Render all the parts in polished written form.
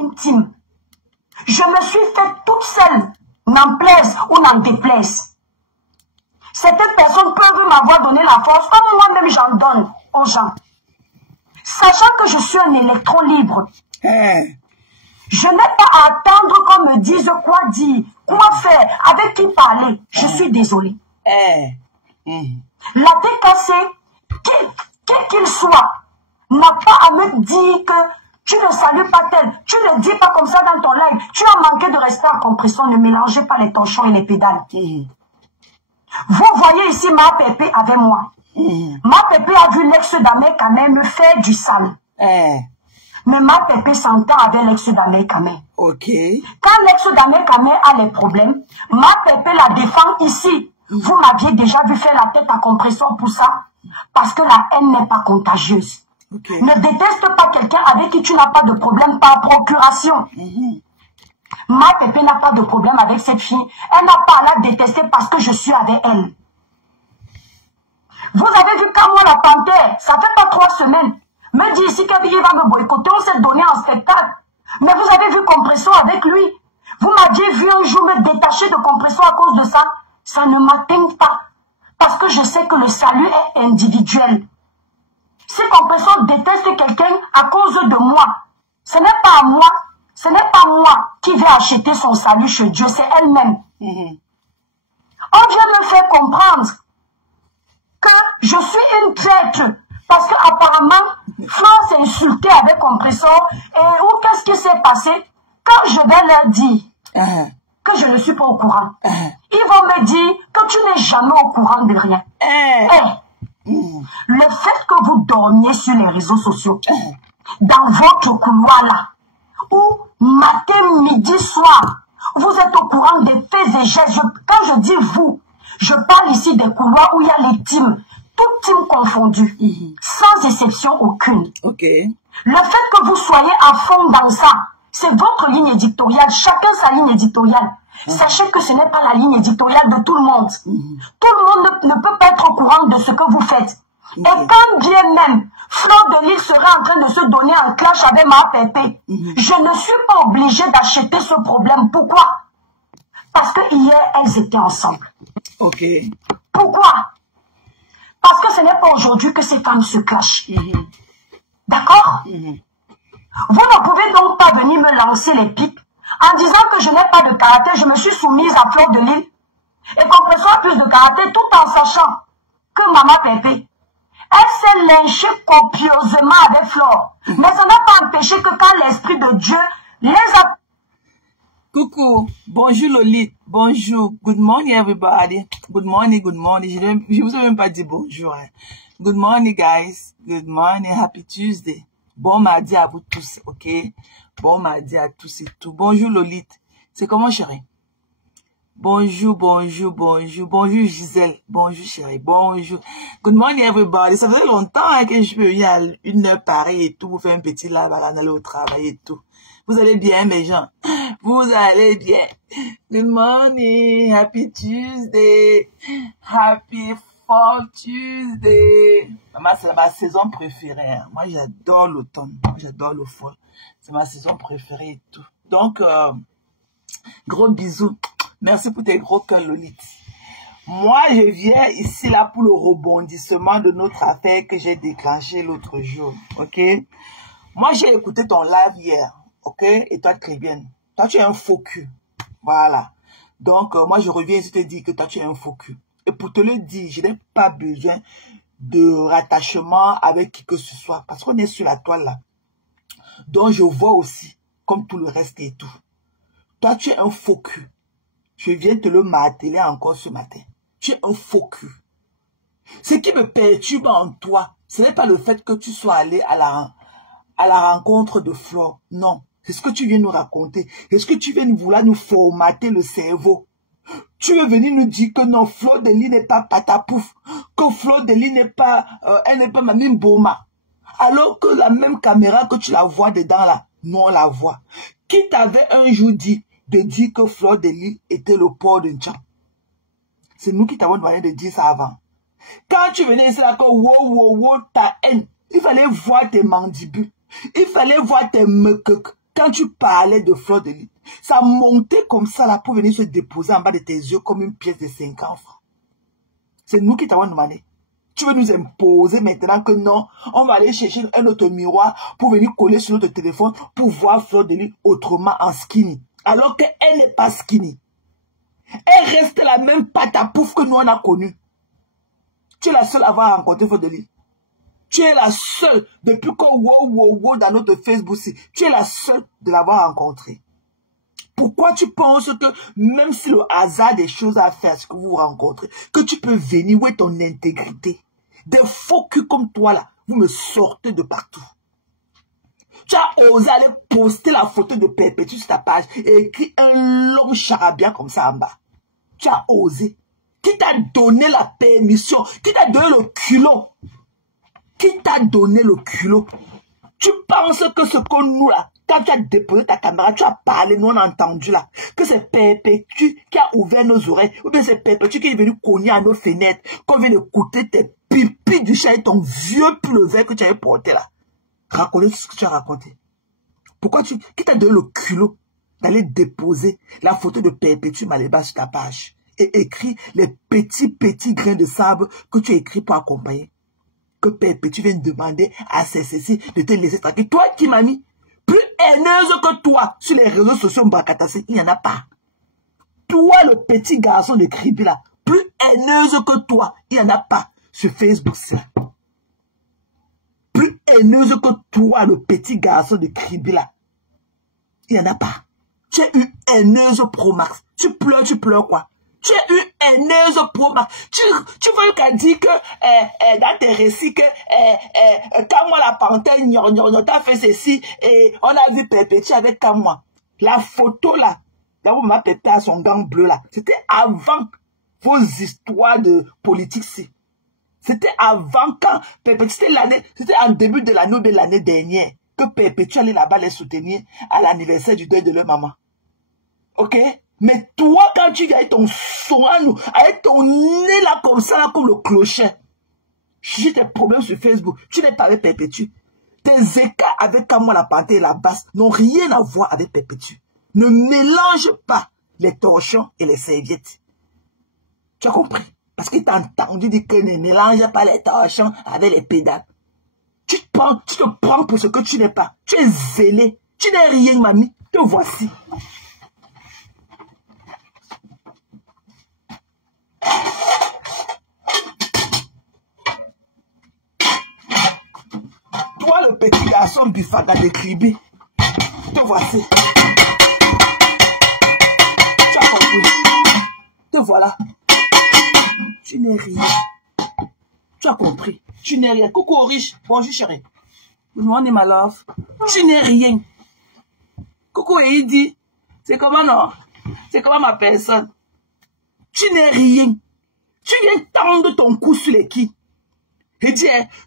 une team. Je me suis faite toute seule, n'en plaise ou n'en déplaise. Certaines personnes peuvent m'avoir donné la force, comme moi-même j'en donne aux gens. Sachant que je suis un électron libre, je n'ai pas à attendre qu'on me dise quoi dire, quoi faire, avec qui parler. Je suis désolée. La TKC, quel qu'il soit, n'a pas à me dire que tu ne salues pas tel, tu ne dis pas comme ça dans ton live, tu as manqué de respect en compression, ne mélangez pas les torchons et les pédales. Vous voyez ici ma pépé avec moi. Ma pépé a vu l'ex d'Amé Kamé me faire du sale. Mais ma pépé s'entend avec l'ex d'Amé Kamé. Quand l'ex d'Amé Kamé a les problèmes, ma pépé la défend ici. Vous m'aviez déjà vu faire la tête à compression pour ça, parce que la haine n'est pas contagieuse. Ne déteste pas quelqu'un avec qui tu n'as pas de problème par procuration. Ma pépé n'a pas de problème avec cette fille. Elle n'a pas à la détester parce que je suis avec elle. Vous avez vu quand moi la panthère, ça fait pas 3 semaines, me dit ici qu'Abiyé va me boycotter, on s'est donné en spectacle. Mais vous avez vu compression avec lui. Vous m'aviez vu un jour me détacher de compression à cause de ça. Ça ne m'atteint pas. Parce que je sais que le salut est individuel. Si compression déteste quelqu'un à cause de moi, ce n'est pas moi. Ce n'est pas moi qui vais acheter son salut chez Dieu, c'est elle-même. On vient me faire comprendre que je suis une traître parce qu'apparemment, Flo s'est insulté avec compression et où qu'est-ce qui s'est passé? Quand je vais leur dire que je ne suis pas au courant, ils vont me dire que tu n'es jamais au courant de rien. Le fait que vous dormiez sur les réseaux sociaux, dans votre couloir là, où matin, midi, soir, vous êtes au courant des faits et gestes. Quand je dis vous, je parle ici des couloirs où il y a les teams, toutes teams confondues, sans exception aucune. Le fait que vous soyez à fond dans ça, c'est votre ligne éditoriale, chacun sa ligne éditoriale. Sachez que ce n'est pas la ligne éditoriale de tout le monde. Tout le monde ne peut pas être au courant de ce que vous faites. Et quand bien même Flo de Lille serait en train de se donner en clash avec ma pépé, je ne suis pas obligée d'acheter ce problème. Pourquoi? Parce que hier, elles étaient ensemble. Pourquoi? Parce que ce n'est pas aujourd'hui que ces femmes se clashent. D'accord? Vous ne pouvez donc pas venir me lancer les pics en disant que je n'ai pas de caractère. Je me suis soumise à Flo de Lille. Et compression a plus de caractère tout en sachant que maman pépé, elle s'est lynchée copieusement avec Flore. Mais ça n'a pas empêché que quand l'Esprit de Dieu les a... Coucou, bonjour Lolite, bonjour, good morning everybody, good morning, je vous ai même pas dit bonjour. Good morning guys, good morning, happy Tuesday. Bon mardi à vous tous, ok? Bon mardi à tous et tout. Bonjour Lolite, c'est comment chérie? Bonjour Gisèle, bonjour chérie, bonjour. Good morning everybody. Ça faisait longtemps que je peux venir à 1 heure pareil et tout, vous faire un petit live avant d'aller au travail et tout. Vous allez bien mes gens? Vous allez bien? Good morning, happy Tuesday, happy fall Tuesday. Maman, c'est ma saison préférée. Moi j'adore l'automne, j'adore le fall. C'est ma saison préférée et tout. Donc, gros bisous. Merci pour tes gros cœurs, Lolite. Moi, je viens ici là pour le rebondissement de notre affaire que j'ai déclenché l'autre jour, ok? Moi, j'ai écouté ton live hier, ok? Et toi, très bien. Toi, tu es un faux cul. Voilà. Donc, moi, je reviens ici te dire que toi, tu es un faux cul. Et pour te le dire, je n'ai pas besoin de rattachement avec qui que ce soit. Parce qu'on est sur la toile là. Donc, je vois aussi, comme tout le reste et tout. Toi, tu es un faux cul. Je viens te le marteler encore ce matin. Tu es un faux cul. Ce qui me perturbe en toi, ce n'est pas le fait que tu sois allé à la rencontre de Flore. Non. C'est ce que tu viens nous raconter. Est-ce que tu viens vouloir nous formater le cerveau? Tu veux venir nous dire que non, Flore de Lille n'est pas patapouf. Que Flore de Lille n'est pas, elle n'est pas Mamine Boma. Alors que la même caméra que tu la vois dedans là, nous on la voit. Qui t'avait un jour dit de dire que Flore de Lille était le port de Tcham? C'est nous qui t'avons demandé de dire ça avant. Quand tu venais ici là, que wow, ta haine, il fallait voir tes mandibules. Il fallait voir tes mequeques. quand tu parlais de Fleur de Lys, ça montait comme ça là pour venir se déposer en bas de tes yeux comme une pièce de 50 francs. C'est nous qui t'avons demandé. Tu veux nous imposer maintenant que non, on va aller chercher un autre miroir pour venir coller sur notre téléphone pour voir Fleur de Lys autrement en skinny. Alors qu'elle n'est pas skinny. Elle reste la même patapouf que nous on a connue. Tu es la seule à avoir rencontré Fleur de Lys. Tu es la seule, depuis qu'on wow dans notre Facebook, tu es la seule de l'avoir rencontrée. Pourquoi tu penses que même si le hasard des choses à faire, ce que vous rencontrez, que tu peux venir, où est ton intégrité? Des faux culs comme toi là, vous me sortez de partout. Tu as osé aller poster la photo de Perpétue sur ta page et écrire un long charabia comme ça en bas. Tu as osé. Qui t'a donné la permission? Qui t'a donné le culot? Qui t'a donné le culot? Tu penses que ce que nous là, quand tu as déposé ta caméra, tu as parlé, nous on a entendu là, que c'est Perpétue qui a ouvert nos oreilles, ou bien c'est Perpétue qui est venu cogner à nos fenêtres, qu'on vient écouter tes pipis du chat et ton vieux pull vert que tu avais porté là. Raconte ce que tu as raconté. Pourquoi qui t'a donné le culot d'aller déposer la photo de Perpétue Maléba sur ta page et écrire les petits grains de sable que tu as écrit pour accompagner? Que Perpétue vienne demander à CCC de te laisser tranquille. Toi qui m'as mis plus haineuse que toi sur les réseaux sociaux Mbakatassé, il n'y en a pas. Toi, le petit garçon de Kribi là, plus haineuse que toi, il n'y en a pas sur Facebook. Plus haineuse que toi, le petit garçon de Kribi là, il n'y en a pas. Tu as eu haineuse Pro Max. Tu pleures quoi? Tu as eu haineuse Pro Max. Tu veux qu'elle dise que dans tes récits que quand moi la panthère t'as fait ceci et on a vu Perpétue avec quand moi. La photo là, où ma Pépé à son gant bleu là, c'était avant vos histoires de politique ci. C'était avant quand Perpétue, c'était en début de l'année ou de l'année dernière que Perpétue allait là-bas les soutenir à l'anniversaire du deuil de leur maman. Ok? Mais toi, quand tu viens avec ton son à nous, avec ton nez là comme ça, là, comme le clocher, j'ai tes problèmes sur Facebook, tu n'es pas avec Perpétue. Tes écarts avec Kamwa la panthère et la basse n'ont rien à voir avec Perpétue. Ne mélange pas les torchons et les serviettes. Tu as compris? Parce que tu as entendu dire que ne mélange pas les torchons avec les pédales. Tu te prends pour ce que tu n'es pas. Tu es zélé. Tu n'es rien, mamie. Te voici. Toi, le petit garçon bifaga de Kribi, te voici. Tu as compris. Te voilà. Tu n'es rien. Tu as compris. Tu n'es rien. Coucou riche. Bonjour chérie. Good morning, my love. Tu n'es rien. Coucou et il dit, c'est comment non? C'est comment ma personne? Tu n'es rien. Tu viens tendre ton cou sur les qui? Et dis,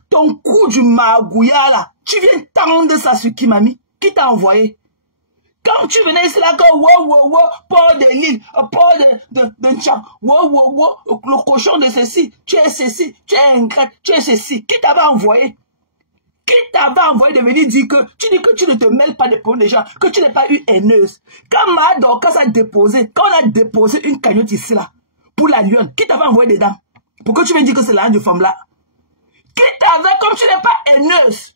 ton cou du magouya là, tu viens tendre ça sur qui, mamie? Qui t'a envoyé? Quand tu venais ici là, wow, port de l'île, port de Ncham, wow, le cochon de ceci, tu es ceci, tu es ingrate, tu es ceci. Qui t'avait envoyé? Qui t'avait envoyé de venir dire que tu dis que tu ne te mêles pas des problèmes des gens, que tu n'es pas eu haineuse? Quand Madoka a déposé, quand on a déposé une cagnotte ici là, pour la lionne, qui t'avait envoyé dedans? Pourquoi tu viens dire que c'est la haine de femme là? Qui t'avait, comme tu n'es pas haineuse,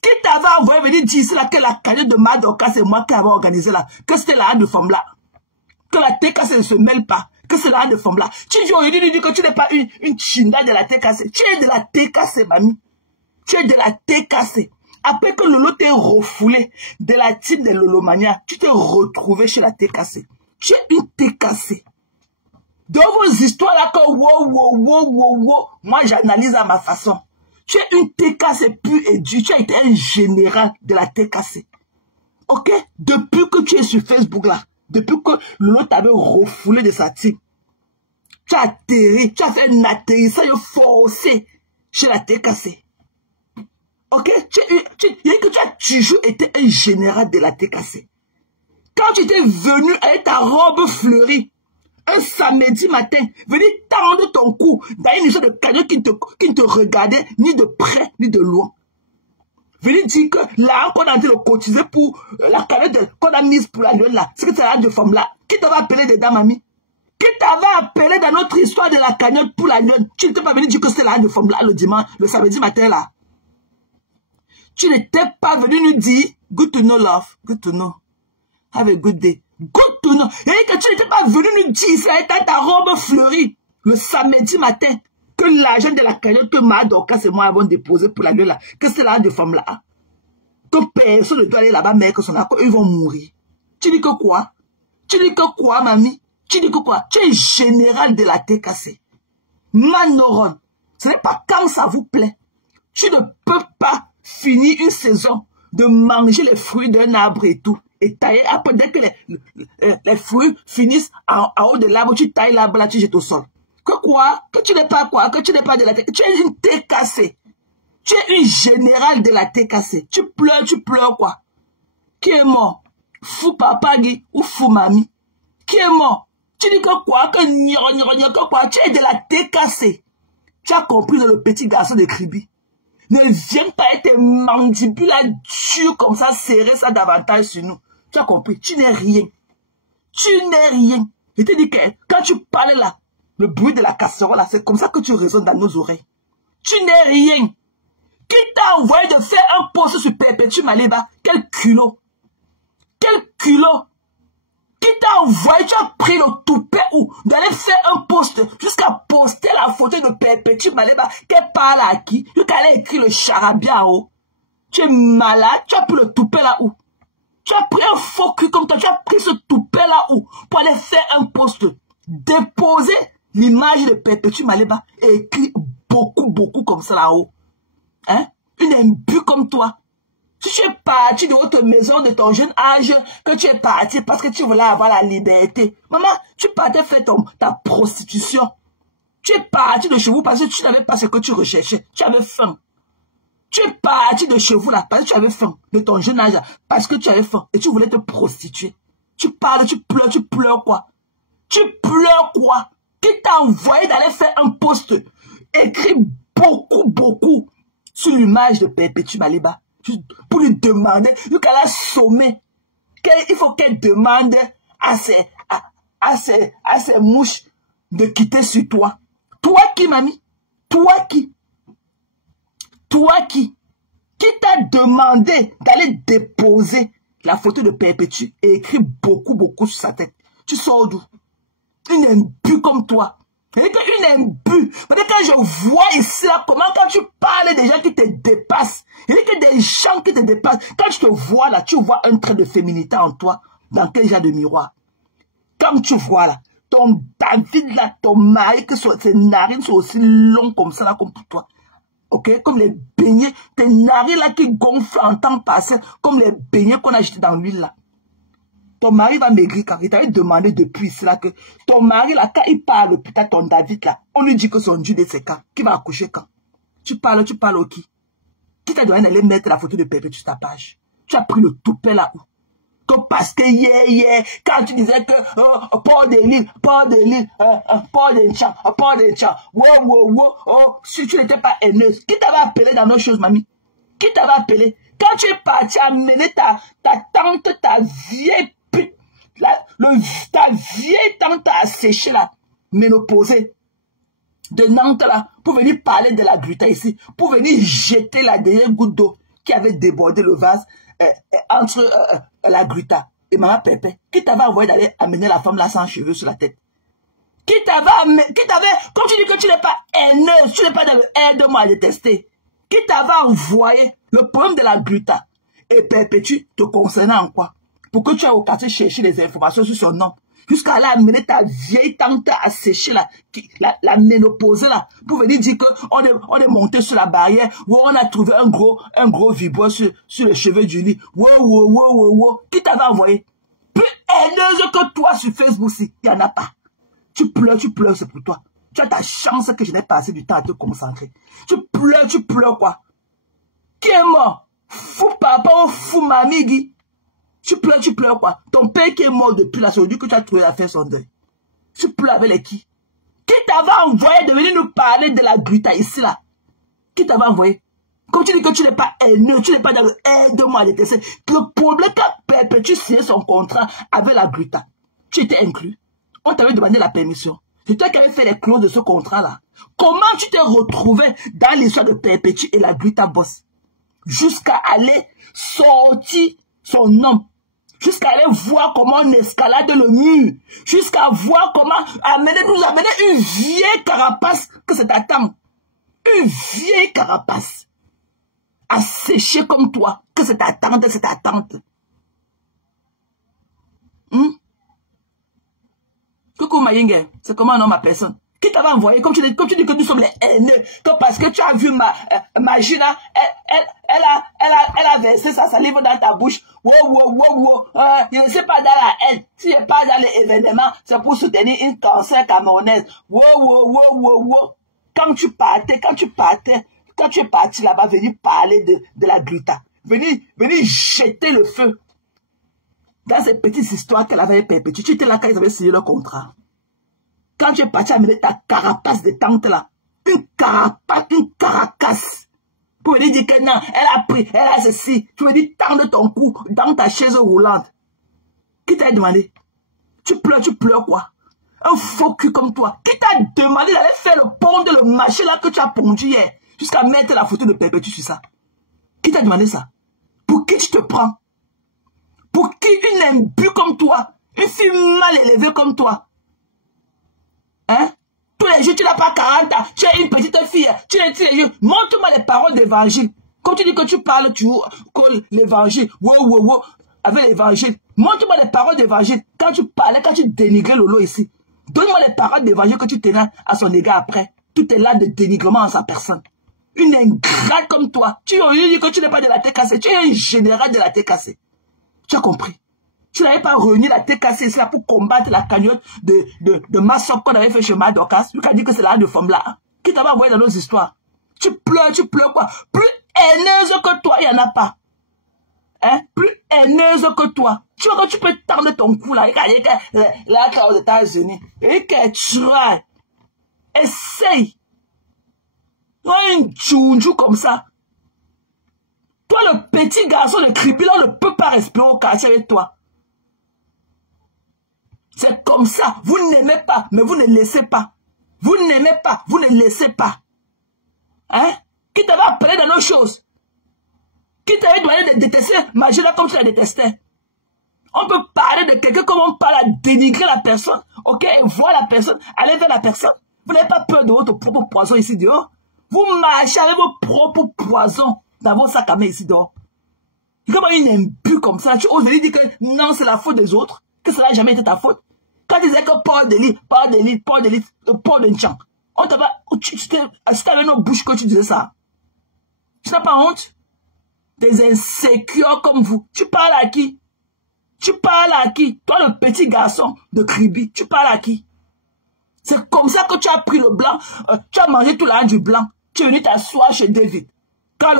qui t'avait envoyé venir dire ici là que la cagnotte de Madoka, c'est moi qui avais organisé là, que c'était la haine de femme là, que la TKC ne se mêle pas, que c'est la haine de femme là. Tu dis aujourd'hui que tu n'es pas une chinda de la TKC, tu es de la TKC, mamie. Tu es de la TKC. Après que Lolo t'ait refoulé de la team de Lolomania, tu t'es retrouvé chez la TKC. Tu es une TKC. Dans vos histoires là, que wow, moi j'analyse à ma façon. Tu es une TKC pure et dure. Tu as été un général de la TKC. Ok? Depuis que tu es sur Facebook là, depuis que Lolo t'avait refoulé de sa team, tu as atterri, tu as fait un atterrissage forcé chez la TKC. Ok? Tu as toujours été un général de la TKC. Quand tu étais venu avec ta robe fleurie, un samedi matin, venir tendre ton cou dans une histoire de cagnotte qui ne te regardait ni de près ni de loin. venir dire que l'argent qu'on a en train de cotiser pour la cagnotte qu'on a mise pour la lionne là, c'est que c'est l'argent de femme là. Qui t'avait appelé dedans, mamie? Qui t'avait appelé dans notre histoire de la cagnotte pour la lionne? Tu n'étais pas venu dire que c'était l'argent de femme là le dimanche, le samedi matin là. Tu n'étais pas venu nous dire, good to know love, good to know. Have a good day. Good to know. Et que tu n'étais pas venu nous dire, ça a été ta robe fleurie le samedi matin, que l'argent de la cagnotte que Madoka et moi avons déposé pour la gueule là, que c'est l'argent de femme là. Que personne ne doit aller là-bas, mais que son accord, ils vont mourir. Tu dis que quoi? Tu dis que quoi, mamie? Tu dis que quoi? Tu es général de la TKC. Manoron. Ce n'est pas quand ça vous plaît. Tu ne peux pas finir une saison de manger les fruits d'un arbre et tout. Et tailler, après, dès que les fruits finissent en haut de l'arbre, tu tailles l'arbre là, tu jettes au sol. Que quoi? Que tu n'es pas quoi? Que tu n'es pas de la TKC. Tu es une TKC. Tu es une générale de la TKC. Tu pleures quoi? Qui est mort? Fou papa Guy ou fou mamie? Qui est mort? Tu dis que quoi? Que quoi? Tu es de la TKC. Tu as compris le petit garçon de Kribi. Ne viens pas être mandibule dure comme ça, serrer ça davantage sur nous. Tu as compris? Tu n'es rien. Tu n'es rien. Je te dis que quand tu parles là, le bruit de la casserole là, c'est comme ça que tu résonnes dans nos oreilles. Tu n'es rien. Qui t'a envoyé de faire un post sur Perpétue Maleba? Quel culot? Quel culot? Qui t'a envoyé? Tu as pris le toupet ou d'aller faire un post jusqu'à poster la photo de Perpétue Maleba qu'elle parle à qui? Jusqu'à aller écrire le charabia en haut. Tu es malade? Tu as pris le toupet là où? Tu as pris un faux cul comme toi, tu as pris ce toupet là où? Pour aller faire un post, déposer l'image de Perpétue Maleba et écrire beaucoup comme ça là-haut. Hein? Une imbue comme toi. Si tu es parti de votre maison de ton jeune âge, que tu es parti parce que tu voulais avoir la liberté. Maman, tu partais faire ta prostitution. Tu es parti de chez vous parce que tu n'avais pas ce que tu recherchais. Tu avais faim. Tu es parti de chez vous là parce que tu avais faim. De ton jeune âge parce que tu avais faim. Et tu voulais te prostituer. Tu parles, tu pleures quoi? Tu pleures quoi? Qui t'a envoyé d'aller faire un post écrit beaucoup sur l'image de Perpétue Maleba pour lui demander, vu qu'elle a sommé, il faut qu'elle demande à ses mouches de quitter sur toi. Toi qui, mamie? Toi qui? Toi qui? Qui t'a demandé d'aller déposer la photo de Perpétue et écrire beaucoup sur sa tête? Tu sors d'où? Une imbue comme toi. Une imbue. Quand je vois ici, là, comment quand tu parles des gens qui te dépassent, il y a des gens qui te dépassent. Quand je te vois là, tu vois un trait de féminité en toi. Dans quel genre de miroir? Comme tu vois là, ton David là, ton mari, que ses narines sont aussi longues comme ça là, comme pour toi. Ok? Comme les beignets, tes narines là qui gonflent en temps passé, comme les beignets qu'on a jetés dans l'huile là. Ton mari va maigrir quand il t'avait demandé depuis cela que ton mari là, quand il parle, putain, ton David là, on lui dit que son Dieu de ses quand, qui va accoucher quand? Tu parles au qui? Qui t'a donné d'aller mettre la photo de Perpétue sur ta page? Tu as pris le toupet là où? Que parce que hier, quand tu disais que Port de l'île, Port de Tchad, wow, si tu n'étais pas haineuse, qui t'avait appelé dans nos choses, mamie? Qui t'avait appelé? Quand tu es parti amener ta tante, ta vieille pute, ta vieille tante à sécher là, ménopausée, de Nantes là, pour venir parler de la gruta ici, pour venir jeter la dernière goutte d'eau qui avait débordé le vase entre la gruta et maman Pépé. Qui t'avait envoyé d'aller amener la femme là sans cheveux sur la tête? Qui t'avait, comme tu dis que tu n'es pas haineuse, tu n'es pas dans le haine de moi à détester. Qui t'avait envoyé le problème de la gruta et Perpétue te concernant en quoi? Pour que tu aies au quartier chercher les informations sur son nom. Jusqu'à aller amener ta vieille tante à sécher la ménopause là. Pour venir dire qu'on est monté sur la barrière. Où on a trouvé un gros vibreur sur les cheveux du lit. Wow. Qui t'avait envoyé? Plus haineuse que toi sur Facebook, il n'y en a pas. Tu pleures, c'est pour toi. Tu as ta chance que je n'ai pas assez du temps à te concentrer. Tu pleures quoi? Qui est mort? Fou papa ou fou mamie, Guy? Tu pleures quoi? Ton père qui est mort depuis la soirée que tu as trouvé à faire son deuil. Tu pleures avec les qui? Qui t'avait envoyé de venir nous parler de la gruta ici là? Qui t'avait envoyé? Comme tu dis que tu n'es pas haineux, tu n'es pas dans le aide-moi à détester. Le problème quand Perpétue signait son contrat avec la Gluta, tu étais inclus. On t'avait demandé la permission. C'est toi qui avais fait les clauses de ce contrat-là. Comment tu t'es retrouvé dans l'histoire de Perpétue et la Gluta Boss? Jusqu'à aller sortir son homme. Jusqu'à aller voir comment on escalade le mur. Jusqu'à voir comment nous amener une vieille carapace que c'est ta tante. Une vieille carapace. À sécher comme toi. Que c'est ta tante, c'est ta tante. Coucou Mayingue, c'est comment un homme à personne? Qui t'avait envoyé, comme tu dis que nous sommes les haineux, que parce que tu as vu ma Gina, elle a versé sa salive dans ta bouche. Wow. Je ne sais pas dans la haine. Si je pas dans les événements, c'est pour soutenir une cancer camerounaise. Wow. Quand tu es parti là-bas, venir parler de la Gluta. Venir jeter le feu dans ces petites histoires qu'elle avait perpétuées. Tu étais là quand ils avaient signé le contrat. Quand tu es parti amener ta carapace de tante là, une caracasse, pour venir dire que non, elle a ceci, tu veux dire tendre ton cou dans ta chaise roulante. Qui t'a demandé? Tu pleures quoi? Un faux cul comme toi. Qui t'a demandé d'aller faire le pont de le marché là que tu as pondu hier, jusqu'à mettre la photo de Perpétue sur ça? Qui t'a demandé ça? Pour qui tu te prends? Pour qui une imbue comme toi, une fille mal élevée comme toi? Hein? Tous les jours, tu n'as pas 40 ans, tu es une petite fille, tu es montre-moi les paroles d'évangile. Quand tu dis que tu parles, tu colles l'évangile, avec l'évangile. Montre-moi les paroles d'évangile. Quand tu parlais, quand tu dénigrais Lolo ici. Donne-moi les paroles d'évangile que tu tenais à son égard après. Tout est là de dénigrement en sa personne. Une ingrate comme toi. Tu dis que tu n'es pas de la tête cassée. Tu es un général de la tête cassée. Tu as compris? Tu n'avais pas réuni la tête cassée ici là pour combattre la cagnotte de massacre qu'on avait fait chez Madokas. Tu as dit que c'est la de femme là. Qui t'avait envoyé dans nos histoires? Tu pleures quoi? Plus haineuse que toi, il n'y en a pas. Hein? Plus haineuse que toi. Tu vois que tu peux tendre ton cou là. Là, aux États-Unis. Et que tu as. Essaye. Toi, une tchounjou comme ça. Toi, le petit garçon de Kribi, là, on ne peut pas respirer au quartier avec toi. C'est comme ça. Vous n'aimez pas, mais vous ne laissez pas. Vous n'aimez pas, vous ne laissez pas. Hein? Qui t'avait appelé dans nos choses? Qui t'avait demandé de détester Magina comme tu la détestais? On peut parler de quelqu'un comme on parle à dénigrer la personne. Ok? Et voir la personne, aller vers la personne. Vous n'avez pas peur de votre propre poison ici dehors? Vous marchez avec vos propres poisons dans vos sacs à main ici dehors. Comment une imbue comme ça, tu oses venir dire que non, c'est la faute des autres, que ça n'a jamais été ta faute. Quand tu disais que Paul de Nchan, on t'avait, c'était avec nos bouches que tu disais ça. Tu n'as pas honte? Des insécures comme vous. Tu parles à qui? Tu parles à qui? Toi, le petit garçon de Kribi, tu parles à qui? C'est comme ça que tu as pris le blanc, tu as mangé tout l'argent du blanc. Tu es venu t'asseoir chez David. Quand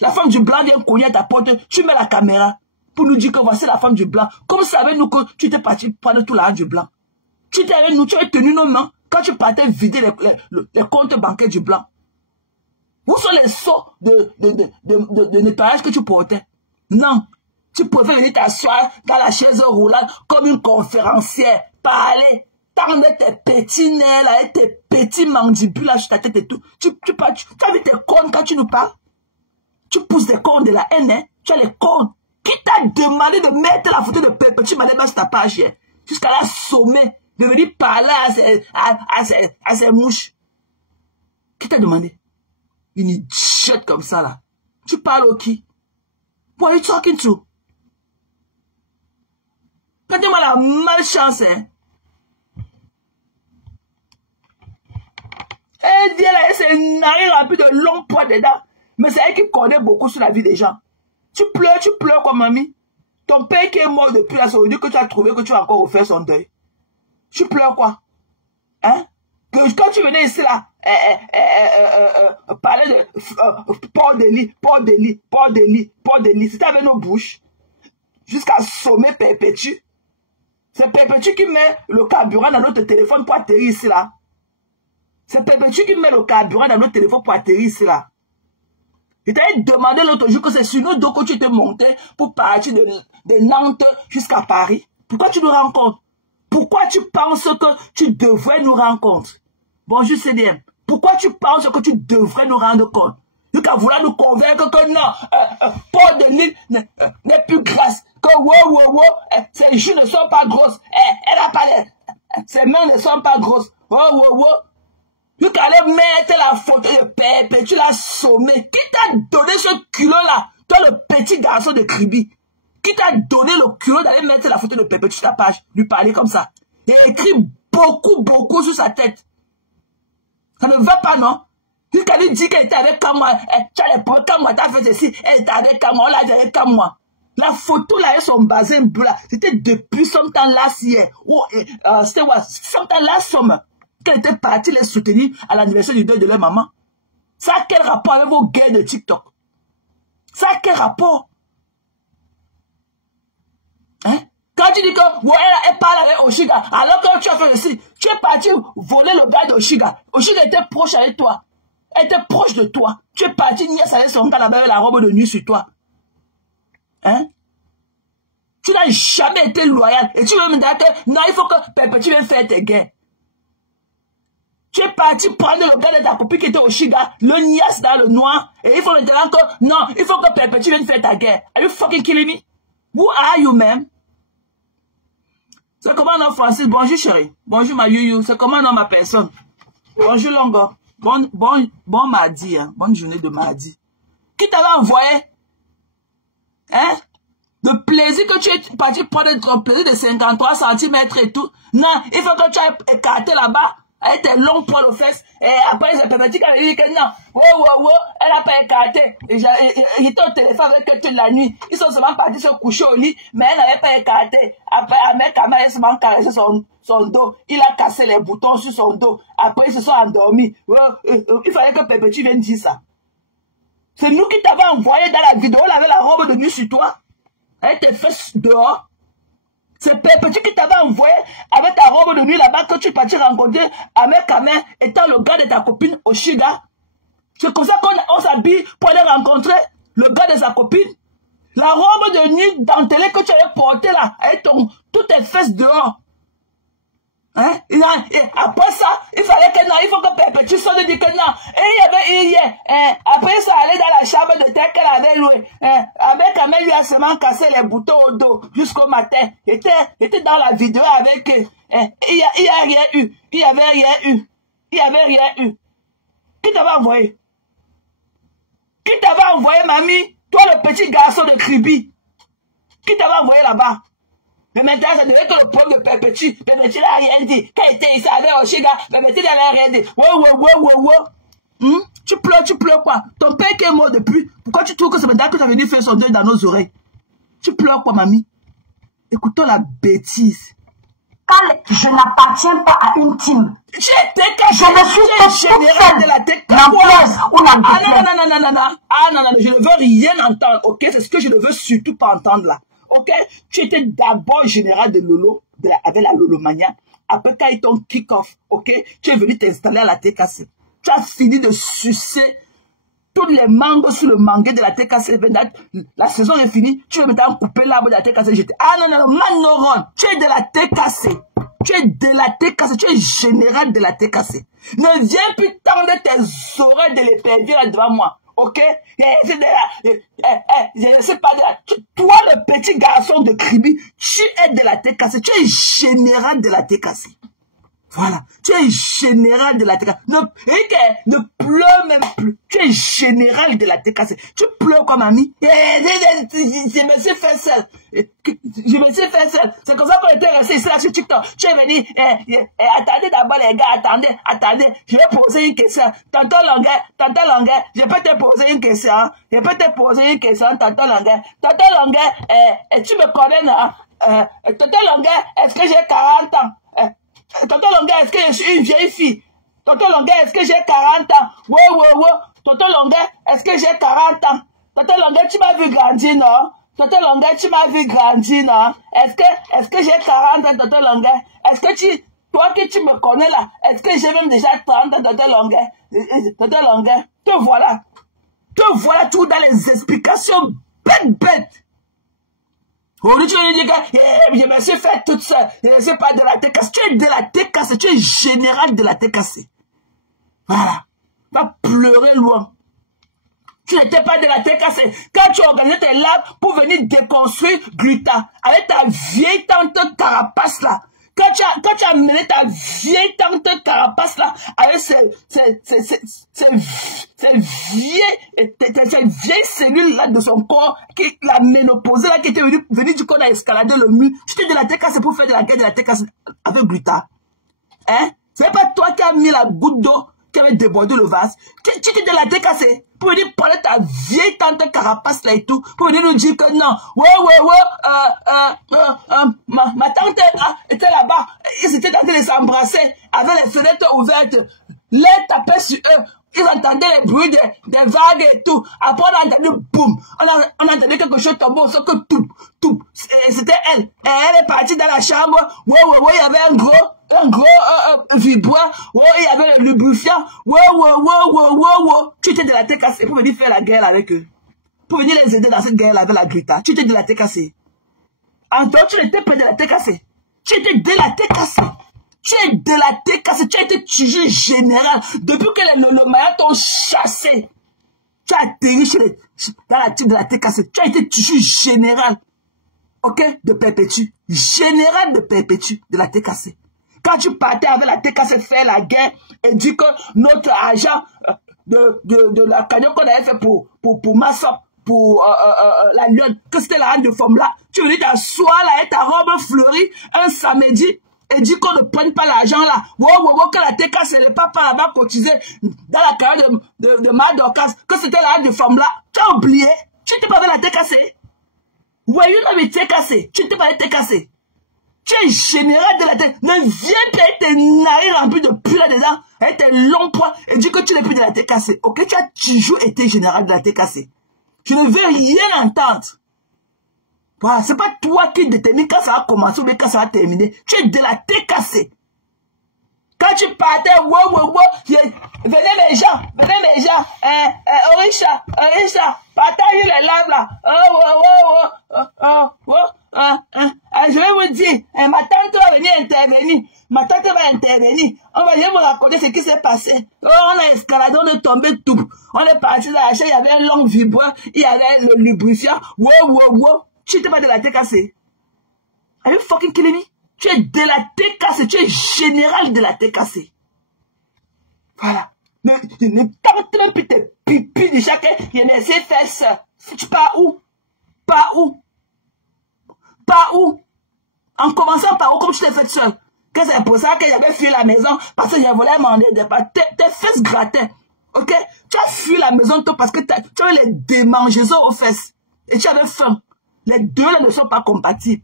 la femme du blanc vient cogner à ta porte, tu mets la caméra pour nous dire que voici la femme du blanc. Comme ça avec nous que tu étais parti prendre tout l'argent du blanc. Tu étais avec nous, tu avais tenu nos mains quand tu partais vider les comptes bancaires du blanc. Où sont les seaux de nettoyage que tu portais? Non. Tu pouvais venir t'asseoir dans la chaise roulante comme une conférencière, parler, tendre tes petits nez là, et tes petits mandibules là sur ta tête et tout. Tu as vu tes cornes quand tu nous parles? Tu pousses des cornes de la haine, hein? Tu as les cornes. Qui t'a demandé de mettre la photo de Perpétue Madema sur ta page hier? Jusqu'à la sommet, de venir parler à ces mouches. Qui t'a demandé? Une idiote comme ça là. Tu parles au qui? Who are you talking to? Regardez-moi la malchance, hein? Elle dit, elle a ses narines remplies de longs poids dedans. Mais c'est elle qui connaît beaucoup sur la vie des gens. Tu pleures quoi, mamie? Ton père qui est mort depuis la soirée, que tu as trouvé que tu as encore refait son deuil. Tu pleures quoi? Hein? Que quand tu venais ici là, parler de port de lit, c'était avec nos bouches, jusqu'à sommer Perpétue. C'est Perpétue qui met le carburant dans notre téléphone pour atterrir ici là. C'est Perpétue qui met le carburant dans notre téléphone pour atterrir ici là. Je t'avais demandé l'autre jour que c'est sur nos dos que tu étais monté pour partir de Nantes jusqu'à Paris. Pourquoi tu nous rencontres? Pourquoi tu penses que tu devrais nous rendre compte? Bonjour CDM. Pourquoi tu penses que tu devrais nous rendre compte? Jusqu'à vouloir nous convaincre que non, Paul de Lille n'est plus grasse. Que ses joues ne sont pas grosses. Elle a pas ses mains ne sont pas grosses. Jusqu'à aller mettre la photo de Pépé, tu l'as sommé. Qui t'a donné ce culot-là? Toi, le petit garçon de Kribi. Qui t'a donné le culot d'aller mettre la photo de Pépé sur ta page, lui parler comme ça? Il a écrit beaucoup sur sa tête. Ça ne va pas, non? Jusqu'à lui dire qu'elle était avec moi. Tu as les problèmes, quand moi, t'as fait ceci, elle était avec moi, là, elle était avec moi. La photo, là, et son bazin bleu, c'était depuis sometime last year. C'était what? Sometime last summer. Qu'elle était partie les soutenir à l'anniversaire du deuil de leur maman. Ça a quel rapport avec vos gays de TikTok? Ça a quel rapport? Hein? Quand tu dis que ouais, elle parle avec Oshiga, alors que tu as fait aussi, tu es parti voler le gars d'Oshiga. Oshiga était proche avec toi. Elle était proche de toi. Tu es parti nier avec son gars là-bas avec la robe de nuit sur toi. Hein? Tu n'as jamais été loyal. Et tu veux me dire que non, il faut que Pépé, tu viennes faire tes gains. Tu es parti prendre le gars de ta copine qui était au Shiga, le nias dans le noir, et il faut le dire que non, il faut que Pépé, tu viennes faire ta guerre. Are you fucking killing me? Who are you, man? C'est comment non, Francis? Bonjour, chérie. Bonjour, ma youyou. C'est comment non, ma personne? Bonjour, Longo. Bon mardi, hein. Bonne journée de mardi. Qui t'avait envoyé? Hein? Le plaisir que tu es parti prendre ton plaisir de 53 cm et tout. Non, il faut que tu ailles écarter là-bas. Elle était longue pour le fesses. Et après, c'est Pépé qui avait dit que non. Elle n'a pas écarté. Il était au téléphone avec elle toute la nuit. Ils sont seulement partis se coucher au lit, mais elle n'avait pas écarté. Après, Ahmed Kamel a seulement caressé son dos. Il a cassé les boutons sur son dos. Après, ils se sont endormis. Il fallait que Pépé vienne dire ça. C'est nous qui t'avons envoyé dans la vidéo. Elle avait la robe de nuit sur toi. Elle était faite dehors. C'est Pépé qui t'avait envoyé avec ta robe de nuit là-bas que tu es parti rencontrer avec Kamel étant le gars de ta copine au Shiga. C'est comme ça qu'on s'habille pour aller rencontrer le gars de sa copine. La robe de nuit dentelée que tu avais portée là, avec toutes tes fesses dehors. Hein? Et après ça, il fallait que non, il faut que Pépé, tu sois dit que non. Et il y avait hier, après ça allait dans la chambre de terre qu'elle avait louée. Avec Kamel lui a seulement cassé les boutons au dos jusqu'au matin. Il était dans la vidéo avec eux. Il n'y a rien eu. Il n'y avait rien eu. Il n'y avait rien eu. Qui t'avait envoyé? Qui t'avait envoyé, mamie? Toi, le petit garçon de Kribi. Qui t'avait envoyé là-bas? Mais maintenant, ça devait être le problème de Pépé. Pépé n'a rien dit. Quand il était ici avec Oshiga, Pépé n'avait rien dit. Tu pleures quoi? Ton père qui est mort depuis. Pourquoi tu trouves que c'est maintenant que tu as venu faire son deuil dans nos oreilles? Tu pleures quoi, mamie? Écoutons la bêtise. Je n'appartiens pas à une team. Je ne suis général de la tech. Non, je ne veux rien entendre, ok? C'est ce que je ne veux surtout pas entendre là. Ok, tu étais d'abord général de Lolo, avec la Lolomania. Après, quand ils t'ont kick-off, ok, tu es venu t'installer à la TKC. Tu as fini de sucer tous les mangues sur le manguet de la TKC. La saison est finie, tu veux maintenant couper l'arbre de la TKC. Ah non, Manoron, tu es de la TKC. Tu es de la TKC, tu es général de la TKC. Ne viens plus tendre tes oreilles de l'épervier là devant moi. Ok? Je sais pas. Toi, le petit garçon de Kribi, tu es de la TKC. Tu es général de la TKC. Voilà. Tu es général de la TKC. Ne pleure même plus. Tu es général de la TKC. Tu pleures comme ami. Je me suis fait seul. C'est comme ça qu'on était resté ici là sur TikTok. Tu es venu. Attendez d'abord les gars. Attendez. Je vais poser une question. Tonton Longuet, je peux te poser une question. Tonton Longuet, tu me connais, non? Tonton Longuet, est-ce que j'ai 40 ans? Tonton Longuet, est-ce que je suis une vieille fille? Tonton Longuet, est-ce que j'ai 40 ans? Tonton Longuet, est-ce que j'ai 40 ans? Tonton Longuet, tu m'as vu grandir, non? Tonton Longuet, tu m'as vu grandir, non? Est-ce que j'ai 40 ans, Tonton Longuet? Est-ce que toi que tu me connais là, est-ce que j'ai même déjà 30 ans, Tonton Longuet? Tonton Longuet, te voilà. Te voilà tout dans les explications bêtes. Aujourd'hui, tu veux dire que je me suis fait toute seule. C'est pas de la tête cassée. Tu es de la tête cassée. Tu es général de la tête cassée. Voilà. Va pleurer loin. Tu n'étais pas de la tête cassée. Quand tu organisais tes lives pour venir déconstruire Glita avec ta vieille tante carapace là. Quand tu as amené ta vieille tante carapace là avec ces vieilles cellules là de son corps, la ménopause là qui était venue du corps à escalader le mur, tu t'es de la tête cassée pour faire de la guerre de la tête cassée avec Glita. Hein? C'est pas toi qui as mis la goutte d'eau qui avait débordé le vase. Tu t'es de la tête cassée pour venir parler de ta vieille tante carapace là et tout, pour venir nous dire que non, ma tante était là-bas, ils étaient en train de s'embrasser, avec les fenêtres ouvertes, l'air tapait sur eux, ils entendaient les bruits des vagues et tout, après on a entendu boum, on a entendu quelque chose tomber, sauf que tout, c'était elle, et elle est partie dans la chambre, il y avait un gros vibrant, il y avait le lubrifiant, tu étais de la tête cassée pour venir faire la guerre avec eux, pour venir les aider dans cette guerre avec la Glita, tu étais de la tête cassée. Antoine, tu n'étais pas de la tête cassée, tu étais de la tête cassée. Tu es de la tête cassée, tu as été tué général. Depuis que les Mayas t'ont chassé, tu as atterri dans la type de la tête cassée. Tu as été tué général. Ok? De Perpétue. Général de Perpétue, de la tête cassée. Quand tu partais avec la tête cassée faire la guerre et dis que notre agent de la cagnotte qu'on avait fait pour Massop, pour la Lyon, que c'était la reine de forme là, tu venais t'asseoir là avec ta robe fleurie un samedi. Et dit qu'on ne prenne pas l'argent là. Que la TK, c'est le papa là-bas cotisé dans la carrière de Madorcas, que c'était la de femme là. Tu as oublié? Tu t'es pas avec la TKC? Ouais, you know TKC. Tu t'es pas avec TKC. Tu es général de la tête. Ne viens pas avec tes narines remplies de pus là dedans, avec tes longs poings, et dis que tu n'es plus de la TKC. Ok, tu as toujours été général de la TKC. Je ne veux rien entendre. Voilà, c'est pas toi qui détermine quand ça va commencer ou quand ça va terminer. Tu es de la tête cassée. Quand tu partais, venez mes gens, Orisha, partagez les lives là. Je vais vous dire, ma tante va venir intervenir. Ma tante va intervenir. On va venir me raconter ce qui s'est passé. On a escaladé, on est tombé tout. On est parti dans la chaîne, il y avait un long vibrant, il y avait le lubrifiant. Tu n'es pas de la tête cassée. Are you fucking kidding me? Tu es de la tête cassée. Tu es général de la tête cassée. Voilà. Ne tente même plus tes pipis de chacun. Il y a des fesses. Tu pars où? En commençant par où, comme tu t'es fait seul. Que c'est pour ça que j'avais fui la maison. Parce que je voulais demander des pâtes. Tes fesses grattaient. Ok? Tu as fui la maison parce que tu avais les démangeaisons aux fesses. Et tu avais faim. Les deux là ne sont pas compatibles.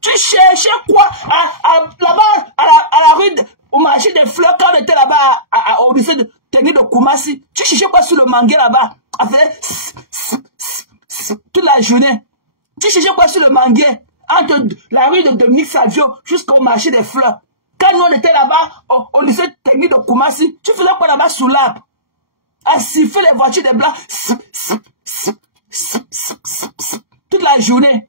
Tu cherchais quoi là-bas à la rue, au marché des fleurs, quand on était là-bas au lycée de technique de Koumassi. Tu cherchais quoi sur le mangué là-bas à faire toute la journée. Tu cherchais quoi sur le mangué entre la rue de Dominique Savio jusqu'au marché des fleurs. Quand nous on était là-bas au lycée de technique de Koumassi, tu faisais quoi là-bas sous l'arbre? À siffler les voitures des blancs. Toute la journée.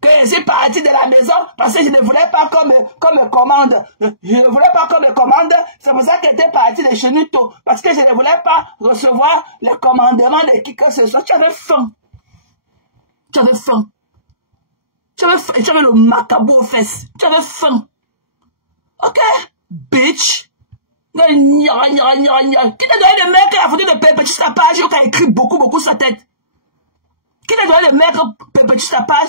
Que je suis parti de la maison parce que je ne voulais pas qu'on me commande. Je ne voulais pas qu'on me commande. C'est pour ça que j'étais parti de chez nous tôt. Parce que je ne voulais pas recevoir le commandement de qui que ce soit. Tu avais faim. Tu avais faim. Tu avais le macabou aux fesses. Tu avais faim. Ok? Bitch. Qui t'a donné le mec qui a foutu de Perpétue sur la page qui a écrit beaucoup sur sa tête? Qui t'a donné le mec Perpétue sur la page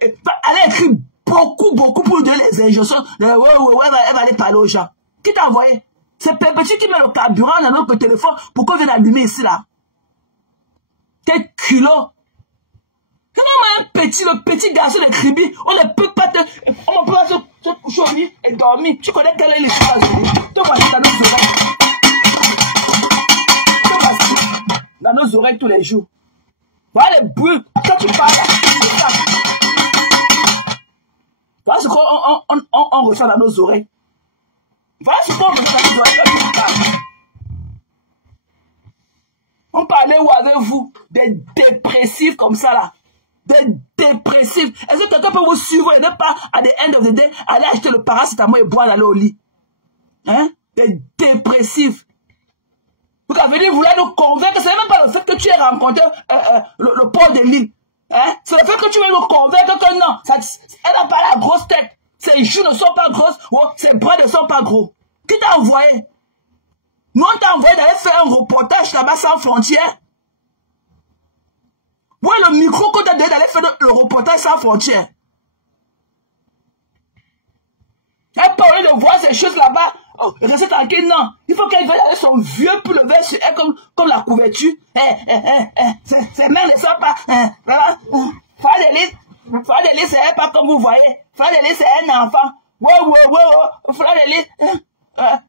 elle a écrit beaucoup pour donner les injonctions. Elle va aller parler aux gens. Qui t'a envoyé? C'est Perpétue qui met le carburant dans notre téléphone pour qu'on vienne allumer ici là. Quel culot. Le petit garçon de Kribi, on ne peut pas se coucher au lit et dormir. Tu connais quelle est l'histoire aujourd'hui? Te voici dans nos oreilles. Te voici dans nos oreilles tous les jours. Voilà les bruits. Quand tu parles, voilà ce qu'on reçoit dans nos oreilles. Voilà ce qu'on reçoit dans nos oreilles quand tu parles. On parle aller où avec vous? Des dépressifs comme ça là. Des dépressifs. Est-ce que quelqu'un peut vous suivre et ne pas, à the end of the day, aller acheter le paracétamol et boire, aller au lit? Hein? Des dépressifs. Vous avez dit, vous voulez nous convaincre, c'est même pas le fait que tu aies rencontré le port de l'île. Hein? C'est le fait que tu veux nous convaincre que non, elle n'a pas la grosse tête. Ses joues ne sont pas grosses, ou ses bras ne sont pas gros. Qui t'a envoyé? Nous, on t'a envoyé d'aller faire un reportage là-bas sans frontières. Ouais, le micro qu'on t'a donné d'aller faire le reportage sans frontières. Elle parlait de voir ces choses là-bas. Oh, restez tranquille, non. Il faut qu'elle veuille avec son vieux pull levé sur elle comme la couverture. Ses mains ne sont pas... voilà. Fadeli, c'est pas comme vous voyez. Fadeli, c'est un enfant. Fadeli, elle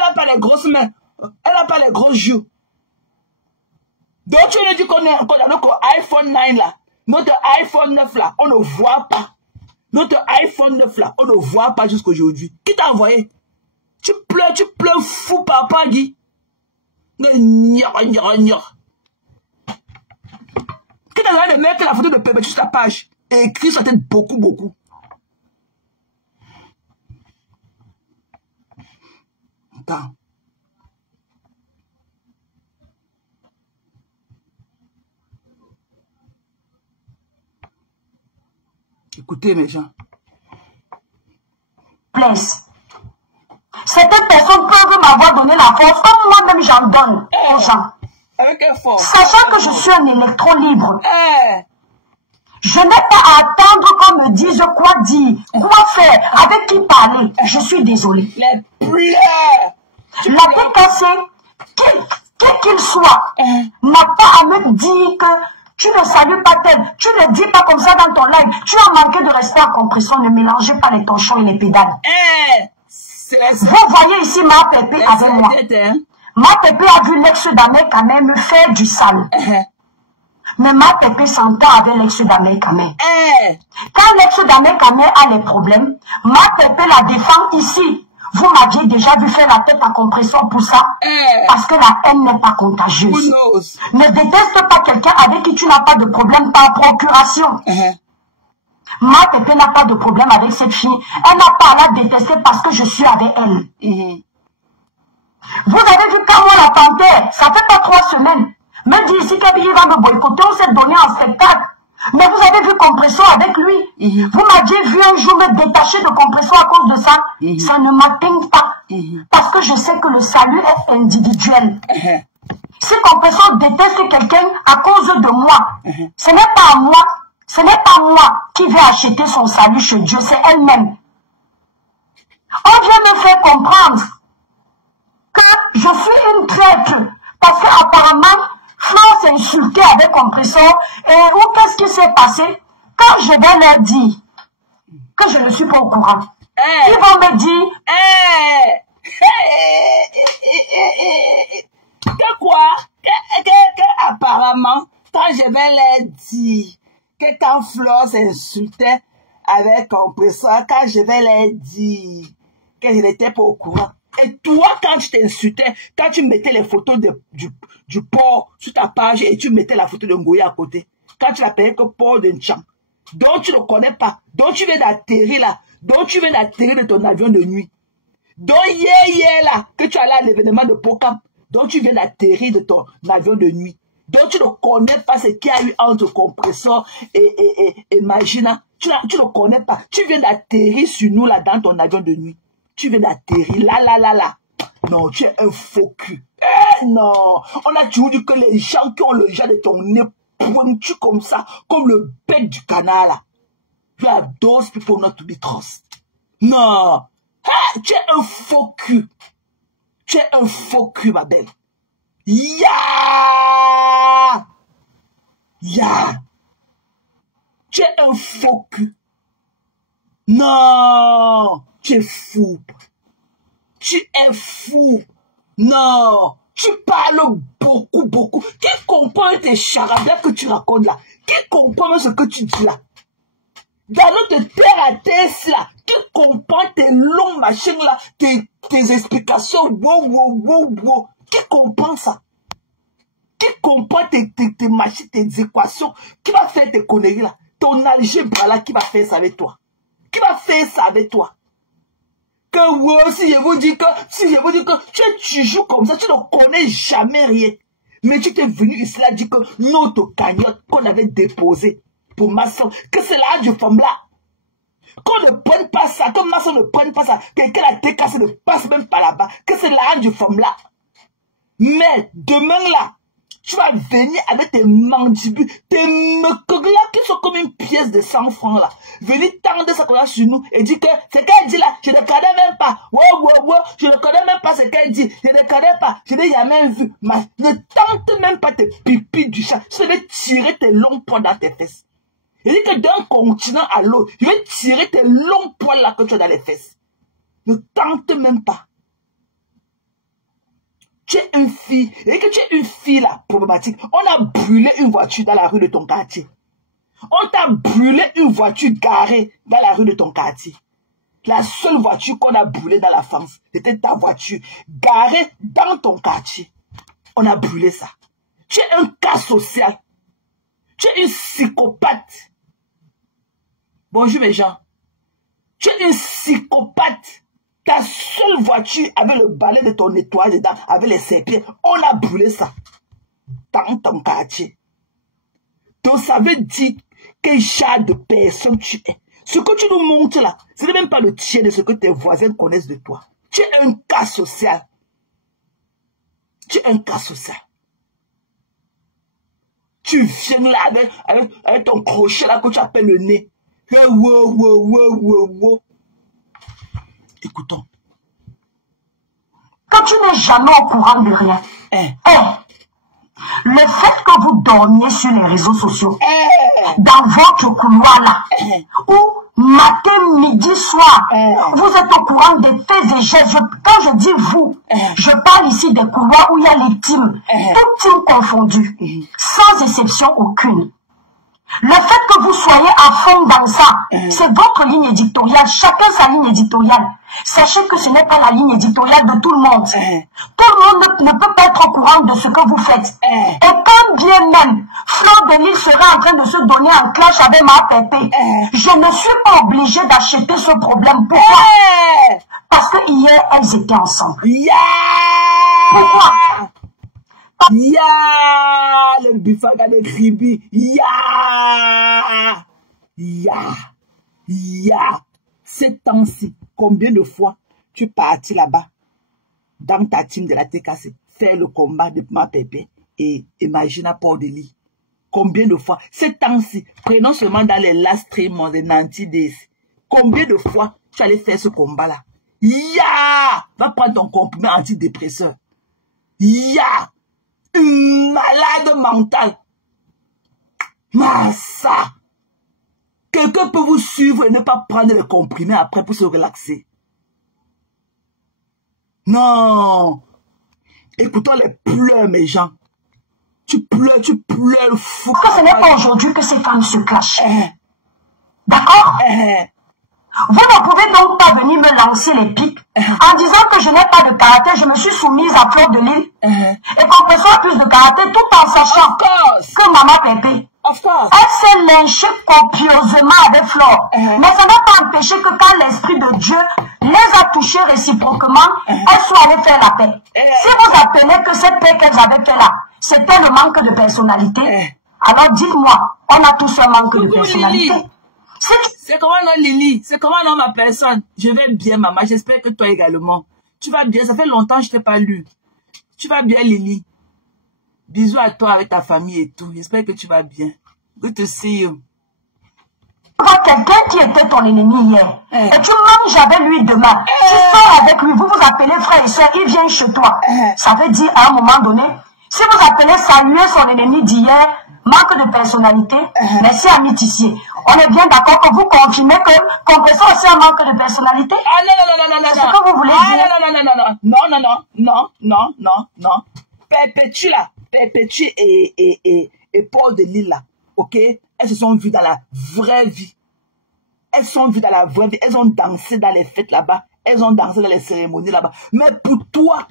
n'a pas les grosses mains. Elle n'a pas les grosses joues. Donc tu nous dis qu'on a notre iPhone 9 là. Notre iPhone 9 là, on ne voit pas. Notre iPhone 9 là, on ne voit pas jusqu'aujourd'hui. Qui t'a envoyé? Tu pleures fou papa Guy. Qui t'a envoyé de mettre la photo de Pépé sur ta page et écrire sur ta tête beaucoup. Attends. Écoutez mes gens. Place. Certaines personnes peuvent m'avoir donné la force, comme moi-même j'en donne aux gens. Avec quelle force? Sachant que je suis un électron libre. Je n'ai pas à attendre qu'on me dise quoi dire, quoi faire, avec qui parler. Je suis désolée. Les pleurs. La tête cassée, quel qu'il soit, n'a pas à me dire que tu ne salues pas tel, tu ne dis pas comme ça dans ton live, tu as manqué de respect à compression, ne mélangez pas les torchons et les pédales. Vous voyez ici ma pépé avec moi. Ma pépé a vu l'ex-damé quand même faire du sale. Mais ma pépé s'entend avec l'ex-damé quand même. Quand l'ex-damé quand même a les problèmes, ma pépé la défend ici. Vous m'aviez déjà vu faire la tête à compression pour ça. Parce que la haine n'est pas contagieuse. Ne déteste pas quelqu'un avec qui tu n'as pas de problème par procuration. Ma pépé n'a pas de problème avec cette fille. Elle n'a pas à la détester parce que je suis avec elle. Vous avez vu Camo la panthère, ça fait pas 3 semaines. Même dit ici qu'Abilly va me boycotter, on s'est donné en spectacle. Mais vous avez vu Compression avec lui. Vous m'aviez vu un jour me détacher de Compression à cause de ça. Ça ne m'atteint pas. Parce que je sais que le salut est individuel. Si Compression déteste quelqu'un à cause de moi, ce n'est pas moi. Ce n'est pas moi qui vais acheter son salut chez Dieu, c'est elle-même. On vient me faire comprendre que je suis une traître. Parce qu'apparemment, Flo s'est insulté avec Compression. Et où qu'est-ce qui s'est passé? Quand je vais leur dire que je ne suis pas au courant, ils vont me dire que quoi? Que apparemment, quand je vais leur dire que quand Flo s'insultait avec Compression, quand je vais leur dire que je n'étais pas au courant. Et toi, quand tu t'insultais, quand tu mettais les photos du porc sur ta page et tu mettais la photo de Ngoya à côté, quand tu l'appelais que porc de Nchang, dont tu ne connais pas, dont tu viens d'atterrir là, dont tu viens d'atterrir de ton avion de nuit, dont hier là, que tu allais à l'événement de Pokam, dont tu viens d'atterrir de ton avion de nuit, dont tu ne connais pas ce qu'il y a eu entre Compressor et Magina, tu ne connais pas, tu viens d'atterrir sur nous là dans ton avion de nuit. Tu viens d'atterrir, là. Non, tu es un faux cul. Non, on a toujours dit que les gens qui ont le genre de ton nez pointu comme ça, comme le bec du canard, là. You are those people not to be trusted. Non, tu es un faux cul. Tu es un faux cul, ma belle. Ya! Tu es un faux cul. Non! Tu es fou. Tu es fou. Non. Tu parles beaucoup. Qui comprend tes charabia que tu racontes là? Qui comprend ce que tu dis là? Dans notre terre à terre là, qui comprend tes longues machines là, tes explications, wow. Qui comprend ça? Qui comprend tes machines, tes équations? Qui va faire tes conneries là? Ton algèbre là, qui va faire ça avec toi? Qui va faire ça avec toi? Que ouais, si je vous dis que tu joues comme ça, tu ne connais jamais rien. Mais tu t'es venu ici là dire que notre cagnotte qu'on avait déposée pour ma soeur, que c'est l'âge de femme là. Qu'on ne prenne pas ça, que ma soeur ne prenne pas ça, quelqu'un a été cassé, ne passe même pas là-bas, que c'est l'âge de femme là. Mais demain là, tu vas venir avec tes mandibules, tes mecs là qui sont comme une pièce de 100 francs là. Venir tendre ça comme ça sur nous et dire que ce qu'elle dit là, je ne connais même pas. Wow, je ne connais même pas ce qu'elle dit. Je ne connais pas. Je n'ai jamais vu. Mais ne tente même pas tes pipis du chat. Je vais tirer tes longs poils dans tes fesses. Il dit que d'un continent à l'autre, je vais tirer tes longs poils là que tu as dans les fesses. Ne tente même pas. Tu es une fille, et que tu es une fille là, problématique. On a brûlé une voiture dans la rue de ton quartier. On t'a brûlé une voiture garée dans la rue de ton quartier. La seule voiture qu'on a brûlée dans la France, c'était ta voiture, garée dans ton quartier. On a brûlé ça. Tu es un cas social. Tu es une psychopathe. Bonjour mes gens. Tu es une psychopathe. Ta seule voiture avec le balai de ton nettoyage dedans, avec les serpillères, on a brûlé ça dans ton quartier. Donc ça veut dire quel genre de personne tu es. Ce que tu nous montres là, ce n'est même pas le tien de ce que tes voisins connaissent de toi. Tu es un cas social. Tu es un cas social. Tu viens là avec ton crochet là que tu appelles le nez. Hey, wow. Écoutons. Que tu n'es jamais au courant de rien. Le fait que vous dormiez sur les réseaux sociaux, dans votre couloir là, où matin, midi, soir, vous êtes au courant des faits et gestes. Quand je dis vous, je parle ici des couloirs où il y a les teams, toutes teams confondues, sans exception aucune. Le fait que vous soyez à fond dans ça, c'est votre ligne éditoriale, chacun sa ligne éditoriale. Sachez que ce n'est pas la ligne éditoriale de tout le monde. Tout le monde ne peut pas être au courant de ce que vous faites. Et quand bien même, Fleur de Lille serait en train de se donner en clash avec ma pépé, je ne suis pas obligée d'acheter ce problème. Pourquoi? Parce que hier, elles étaient ensemble. Pourquoi? Le bifaga de Kribi. Ces temps-ci, combien de fois tu es parti là-bas, dans ta team de la TKC, faire le combat de ma pépé et imagine à Port-de-Lit. Combien de fois? Ces temps-ci, prenons seulement dans les last 3 months, les 90 days. Combien de fois tu allais faire ce combat-là? Va prendre ton comprimé antidépresseur. Une malade mentale. Massa. Quelqu'un peut vous suivre et ne pas prendre le comprimé après pour se relaxer. Non. Écoutons les pleurs, mes gens. Tu pleures fou. Parce que ce n'est pas aujourd'hui que ces femmes se clashent. D'accord? Vous ne pouvez donc pas venir me lancer les pics en disant que je n'ai pas de caractère, je me suis soumise à Fleur de Lille et qu'on reçoit plus de caractère tout en sachant que maman Pépé, elle s'est lynchée copieusement avec Fleur. Mais ça n'a pas empêché que quand l'Esprit de Dieu les a touchés réciproquement, elles soient allées faire la paix. Si vous appelez que cette paix qu'elles avaient fait là, c'était le manque de personnalité, alors dites-moi, on a tous un manque de personnalité. C'est comment non Lily? C'est comment non ma personne? Je vais bien maman, j'espère que toi également. Tu vas bien, ça fait longtemps que je t'ai pas lu. Tu vas bien Lily? Bisous à toi avec ta famille et tout. J'espère que tu vas bien. Good to see you. Tu vois quelqu'un qui était ton ennemi hier et tu manges avec lui demain. Tu sors avec lui, vous vous appelez frère et soeur, il vient chez toi. Ça veut dire à un moment donné, si vous appelez saluer son ennemi d'hier, manque de personnalité, merci ami Tissier. On est bien d'accord que vous confirmez que Compression aussi un manque de personnalité. Non. C'est ce que vous voulez dire. Non. Perpétue et Paul de Lille là, ok? Elles se sont vues dans la vraie vie. Elles ont dansé dans les fêtes là-bas. Elles ont dansé dans les cérémonies là-bas. Mais pour toi,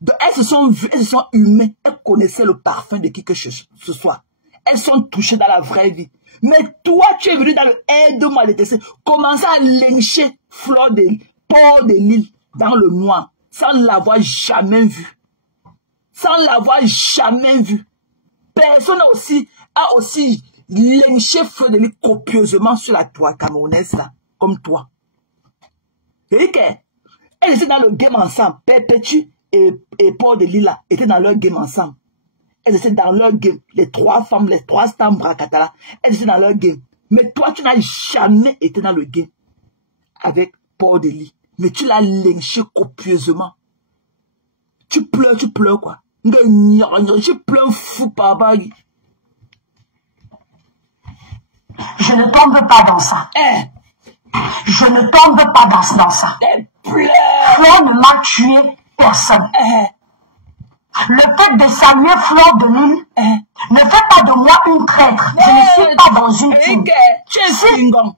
Donc, elles se sont vues, elles se sont humaines. Elles connaissaient le parfum de qui que ce soit. Elles sont touchées dans la vraie vie. Mais toi, tu es venu dans le aide-moi de tester. Commencer à lyncher Fleur de Port de Lille dans le noir. Sans l'avoir jamais vu. Sans l'avoir jamais vu. Personne a aussi lynché Fleur de Lille copieusement sur la toile camerounaise là. Comme toi. Et elles étaient dans le game ensemble. Perpétue et Port de Lille là étaient dans leur game ensemble. Elles étaient dans leur game. Les trois femmes, les trois stars Bracatala, elles étaient dans leur game. Mais toi, tu n'as jamais été dans le game avec Port de Lille. Mais tu l'as lynché copieusement. Tu pleures quoi. Tu pleures fou par bague. Je ne tombe pas dans ça. Je ne tombe pas dans ça. Fleur ne m'a tué personne. Le fait de saluer Fleur de Lille ne fait pas de moi une traître. Je ne suis pas dans une team. Tu es fingon.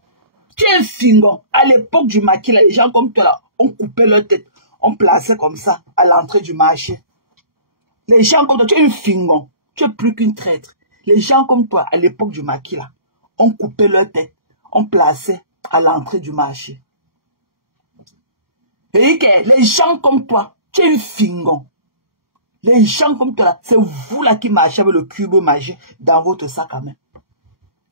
Tu es fingon. À l'époque du maquis, les gens comme toi, là, on coupait leur tête. On plaçait comme ça à l'entrée du marché. Les gens comme toi, tu es une fingon. Tu es plus qu'une traître. Les gens comme toi, à l'époque du maquis, là, on coupait leur tête. On plaçait à l'entrée du marché. Et les gens comme toi, tu es une fingon. Les gens comme toi, c'est vous là qui marchez avec le cube magique dans votre sac à main.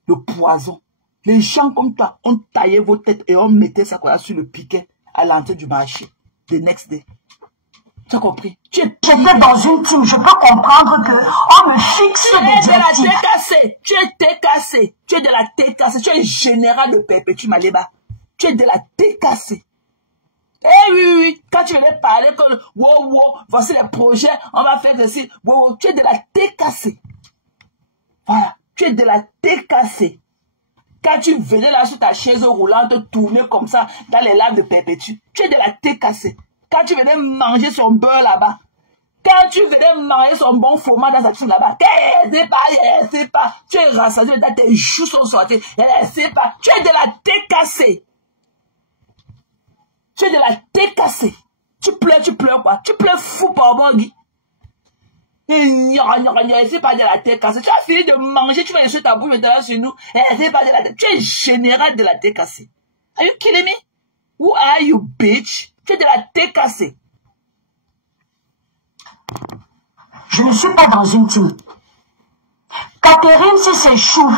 Le poison. Les gens comme toi, on taillait vos têtes et on mettait ça sur le piquet à l'entrée du marché. The next day. Tu as compris? J'étais dans une team, je peux comprendre que on me fixe des directives. Tu es TKC. Tu es de la TKC. Tu es général de Perpétue Maleba. Tu es de la TKC. Eh oui, quand tu venais parler que, voici les projets, on va faire ceci, tu es de la TKC. Voilà, tu es de la TKC. Quand tu venais là sur ta chaise roulante, tourner comme ça, dans les laves de Perpétue, tu es de la TKC. Quand tu venais manger son beurre là-bas, quand tu venais manger son bon fromage dans sa tune là-bas, c'est pas, tu es rassasié, tes joues sont sorties, c'est pas, tu es de la TKC. Tu es de la TKC. Tu pleures quoi? Tu pleures fou par boggy. C'est pas de la TKC. Tu as fini de manger, tu vas laisser ta bouche maintenant sur nous. C'est pas de la TKC. Tu es général de la TKC. Are you kidding me? Who are you, bitch? Tu es de la TKC. Je ne suis pas dans une team. Catherine, si c'est chou,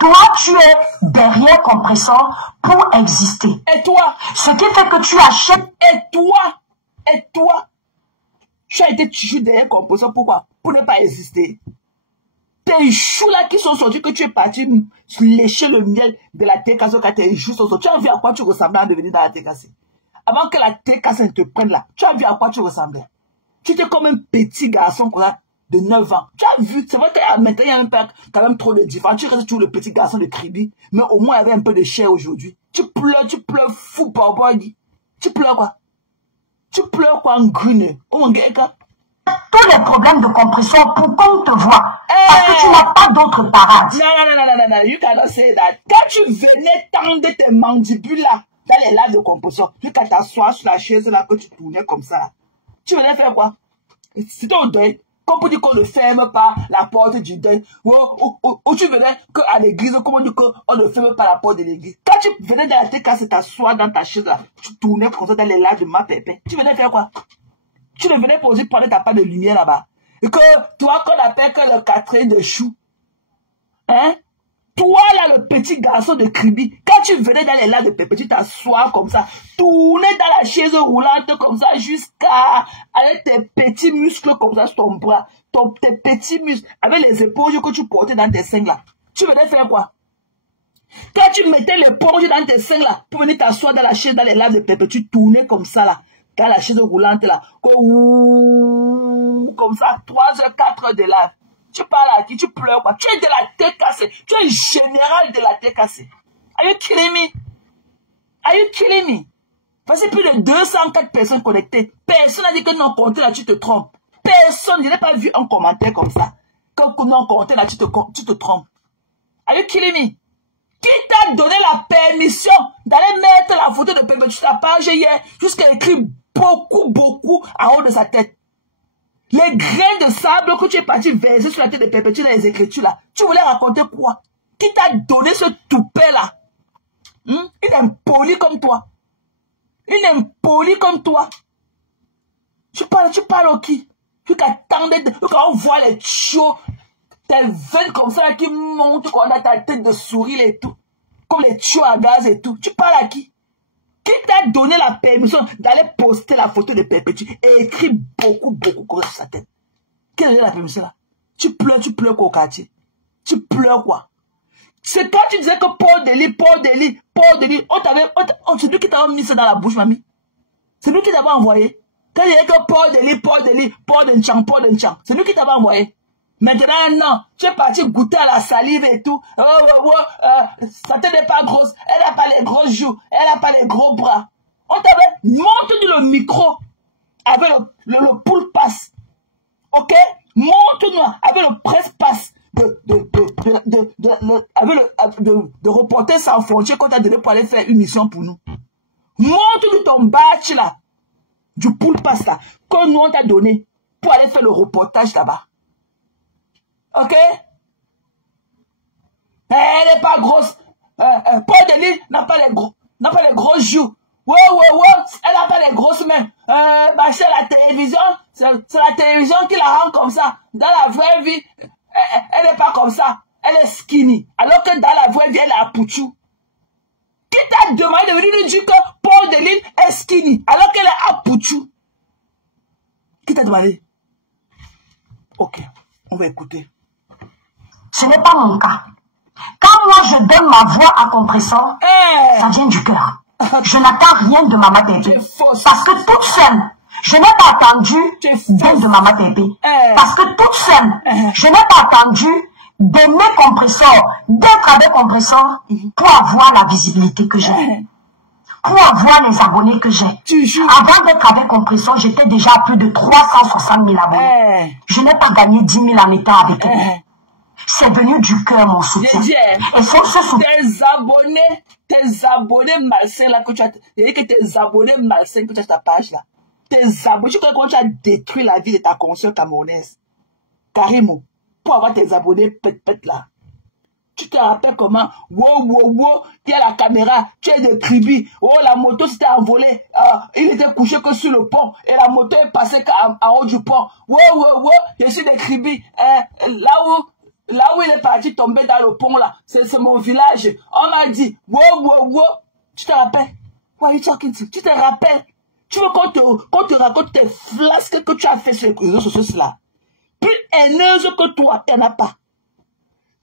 toi, tu es derrière compresseur pour exister. Et toi? Ce qui fait que tu achètes. Et toi, tu as été chou derrière compresseur, pourquoi? Pour ne pas exister. Tes choux là qui sont sortis, que tu es parti lécher le miel de la TKC quand tes choux sont sortis. Tu as vu à quoi tu ressemblais en devenir dans la TKC? Avant que la TKC te prenne là, tu as vu à quoi tu ressemblais? Tu étais comme un petit garçon de 9 ans. Tu as vu, c'est vrai que maintenant il y a quand même trop de différence. Tu restes toujours le petit garçon de Kribi, mais au moins il y avait un peu de chair aujourd'hui. Tu pleures fou par body. Tu pleures quoi? Tu pleures quoi en grune? Oh mon gars, tous les problèmes de compression pour qu'on te voit. Parce que tu n'as pas d'autre parade. Non, you cannot say that. Quand tu venais tendre tes mandibules là, dans les laves de compression, jusqu'à t'asseoir sur la chaise là, que tu tournais comme ça là, tu venais faire quoi? C'était au deuil. Comme on dit qu'on ne ferme pas la porte du deuil. Ou tu venais qu'à l'église, comme on dit qu'on ne ferme pas la porte de l'église. Quand tu venais dans la TKC, t'asseoir dans ta chaise là, tu tournais comme ça dans les laves de ma pépé. Tu venais faire quoi? Tu ne venais pas aussi prendre ta part de lumière là-bas. Et que toi, qu'on appelle que le quatrième de chou. Hein? Toi, là, le petit garçon de Kribi, quand tu venais dans les laves de pépé, tu t'assois comme ça, tourner dans la chaise roulante comme ça, jusqu'à, avec tes petits muscles comme ça sur ton bras, tes petits muscles, avec les éponges que tu portais dans tes seins là. Tu venais faire quoi? Quand tu mettais l'éponge dans tes seins là, pour venir t'asseoir dans la chaise, dans les laves de pépé, tu tournais comme ça là, dans la chaise roulante là, comme ça, 3 heures, 4 heures de lave. Tu parles à qui? Tu pleures quoi? Tu es de la TKC. Tu es général de la TKC. Are you kidding me? Are you kidding me? Voici plus de 204 personnes connectées. Personne n'a dit que non, compté là, tu te trompes. Personne, je n'ai pas vu un commentaire comme ça. Quand non, compté là, tu te trompes. Are you kidding me? Qui t'a donné la permission d'aller mettre la photo de Perpétue sur ta page hier jusqu'à écrire beaucoup en haut de sa tête? Les grains de sable que tu es parti verser sur la tête de Perpétue dans les Écritures là, tu voulais raconter quoi? Qui t'a donné ce toupet là? Une impoli comme toi. Une impoli comme toi. Tu parles au qui? Tu qu'attendais, quand on voit les chiots, tes veines comme ça qui montent quand on a ta tête de souris et tout. Comme les chiots à gaz et tout. Tu parles à qui? Qui t'a donné la permission d'aller poster la photo de Perpétue et écrire beaucoup sur sa tête? Qui a donné la permission là? Tu pleures quoi au quartier? Tu pleures quoi? C'est toi tu disais que Paul Delis, c'est lui qui t'a mis ça dans la bouche, mamie. C'est lui qui t'avait envoyé. Quand il disait que Paul Delis, c'est lui qui t'avait envoyé. Maintenant, non, tu es parti goûter à la salive et tout. Sa tête n'est pas grosse. Elle n'a pas les grosses joues. Elle n'a pas les gros bras. On t'avait monté le micro avec le pull pass. Ok? Monte-nous avec le press pass de Reporters sans frontières qu'on t'a donné pour aller faire une mission pour nous. Monte-nous ton badge là. Du pull pass là. Que nous on t'a donné pour aller faire le reportage là-bas. Ok? Elle n'est pas grosse. Paul Delis n'a pas les gros joues. Ouais. Elle n'a pas les grosses mains. C'est la télévision. C'est la télévision qui la rend comme ça. Dans la vraie vie, elle n'est pas comme ça. Elle est skinny. Alors que dans la vraie vie, elle est à pouchou. Qui t'a demandé de venir nous dire que Paul Delis est skinny alors qu'elle est à pouchou? Qui t'a demandé? Ok, on va écouter. Ce n'est pas mon cas. Quand moi je donne ma voix à compresseur, ça vient du cœur. Je n'attends rien de Maman Tépé. Parce que toute seule, je n'ai pas attendu d'être de Maman Tépé. Parce que toute seule, je n'ai pas attendu d'aimer compresseur, d'être avec compresseur pour avoir la visibilité que j'ai. Pour avoir les abonnés que j'ai. Avant d'être avec compresseur, j'étais déjà à plus de 360 000 abonnés. Je n'ai pas gagné 10 000 en étant avec eux. C'est venu du cœur, mon soutien. Et c'est ce soutien. Tes abonnés malsains là que tu as, tes abonnés malsains que tu as sur ta page là. Tes abonnés, tu connais comment tu as détruit la vie de ta conscience camerounaise. Carrément. Pour avoir tes abonnés pète là. Tu te rappelles comment, wow, il y a la caméra, tu es de tribu, la moto s'était envolée, il était couché que sur le pont, et la moto est passée en haut du pont. Wow, je suis de tribu, là où il est parti tomber dans le pont là, c'est mon village. On m'a dit, wow, tu te rappelles? What are you talking to? Tu te rappelles? Tu veux qu'on te raconte tes flasques que tu as fait sur les réseaux sociaux là? Plus haineuse que toi, il n'y en a pas.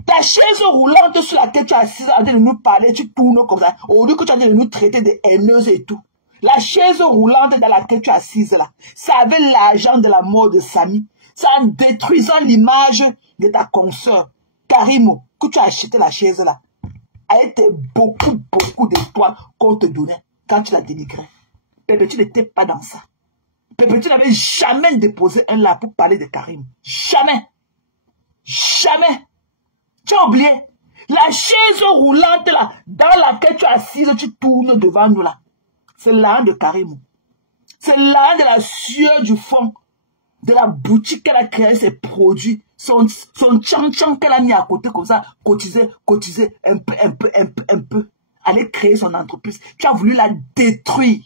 Ta chaise roulante sur laquelle tu as assis en train de nous parler, tu tournes comme ça. Au lieu que tu as de nous traiter de haineuses et tout. La chaise roulante dans laquelle tu as assise là, ça avait l'argent de la mort de Samy. Ça en détruisant l'image de ta consoeur, Karimo, que tu as acheté la chaise là. Elle était beaucoup d'étoiles qu'on te donnait quand tu la dénigrais. Perpétue n'était pas dans ça. Perpétue n'avait jamais déposé un là pour parler de Karim. Jamais. Tu as oublié. La chaise roulante là, dans laquelle tu es assise, tu tournes devant nous là. C'est l'âne de Karim. C'est l'âne de la sueur du fond. De la boutique qu'elle a créé ses produits. Son tchan qu'elle a mis à côté comme ça. Cotiser un peu. Aller créer son entreprise. Tu as voulu la détruire.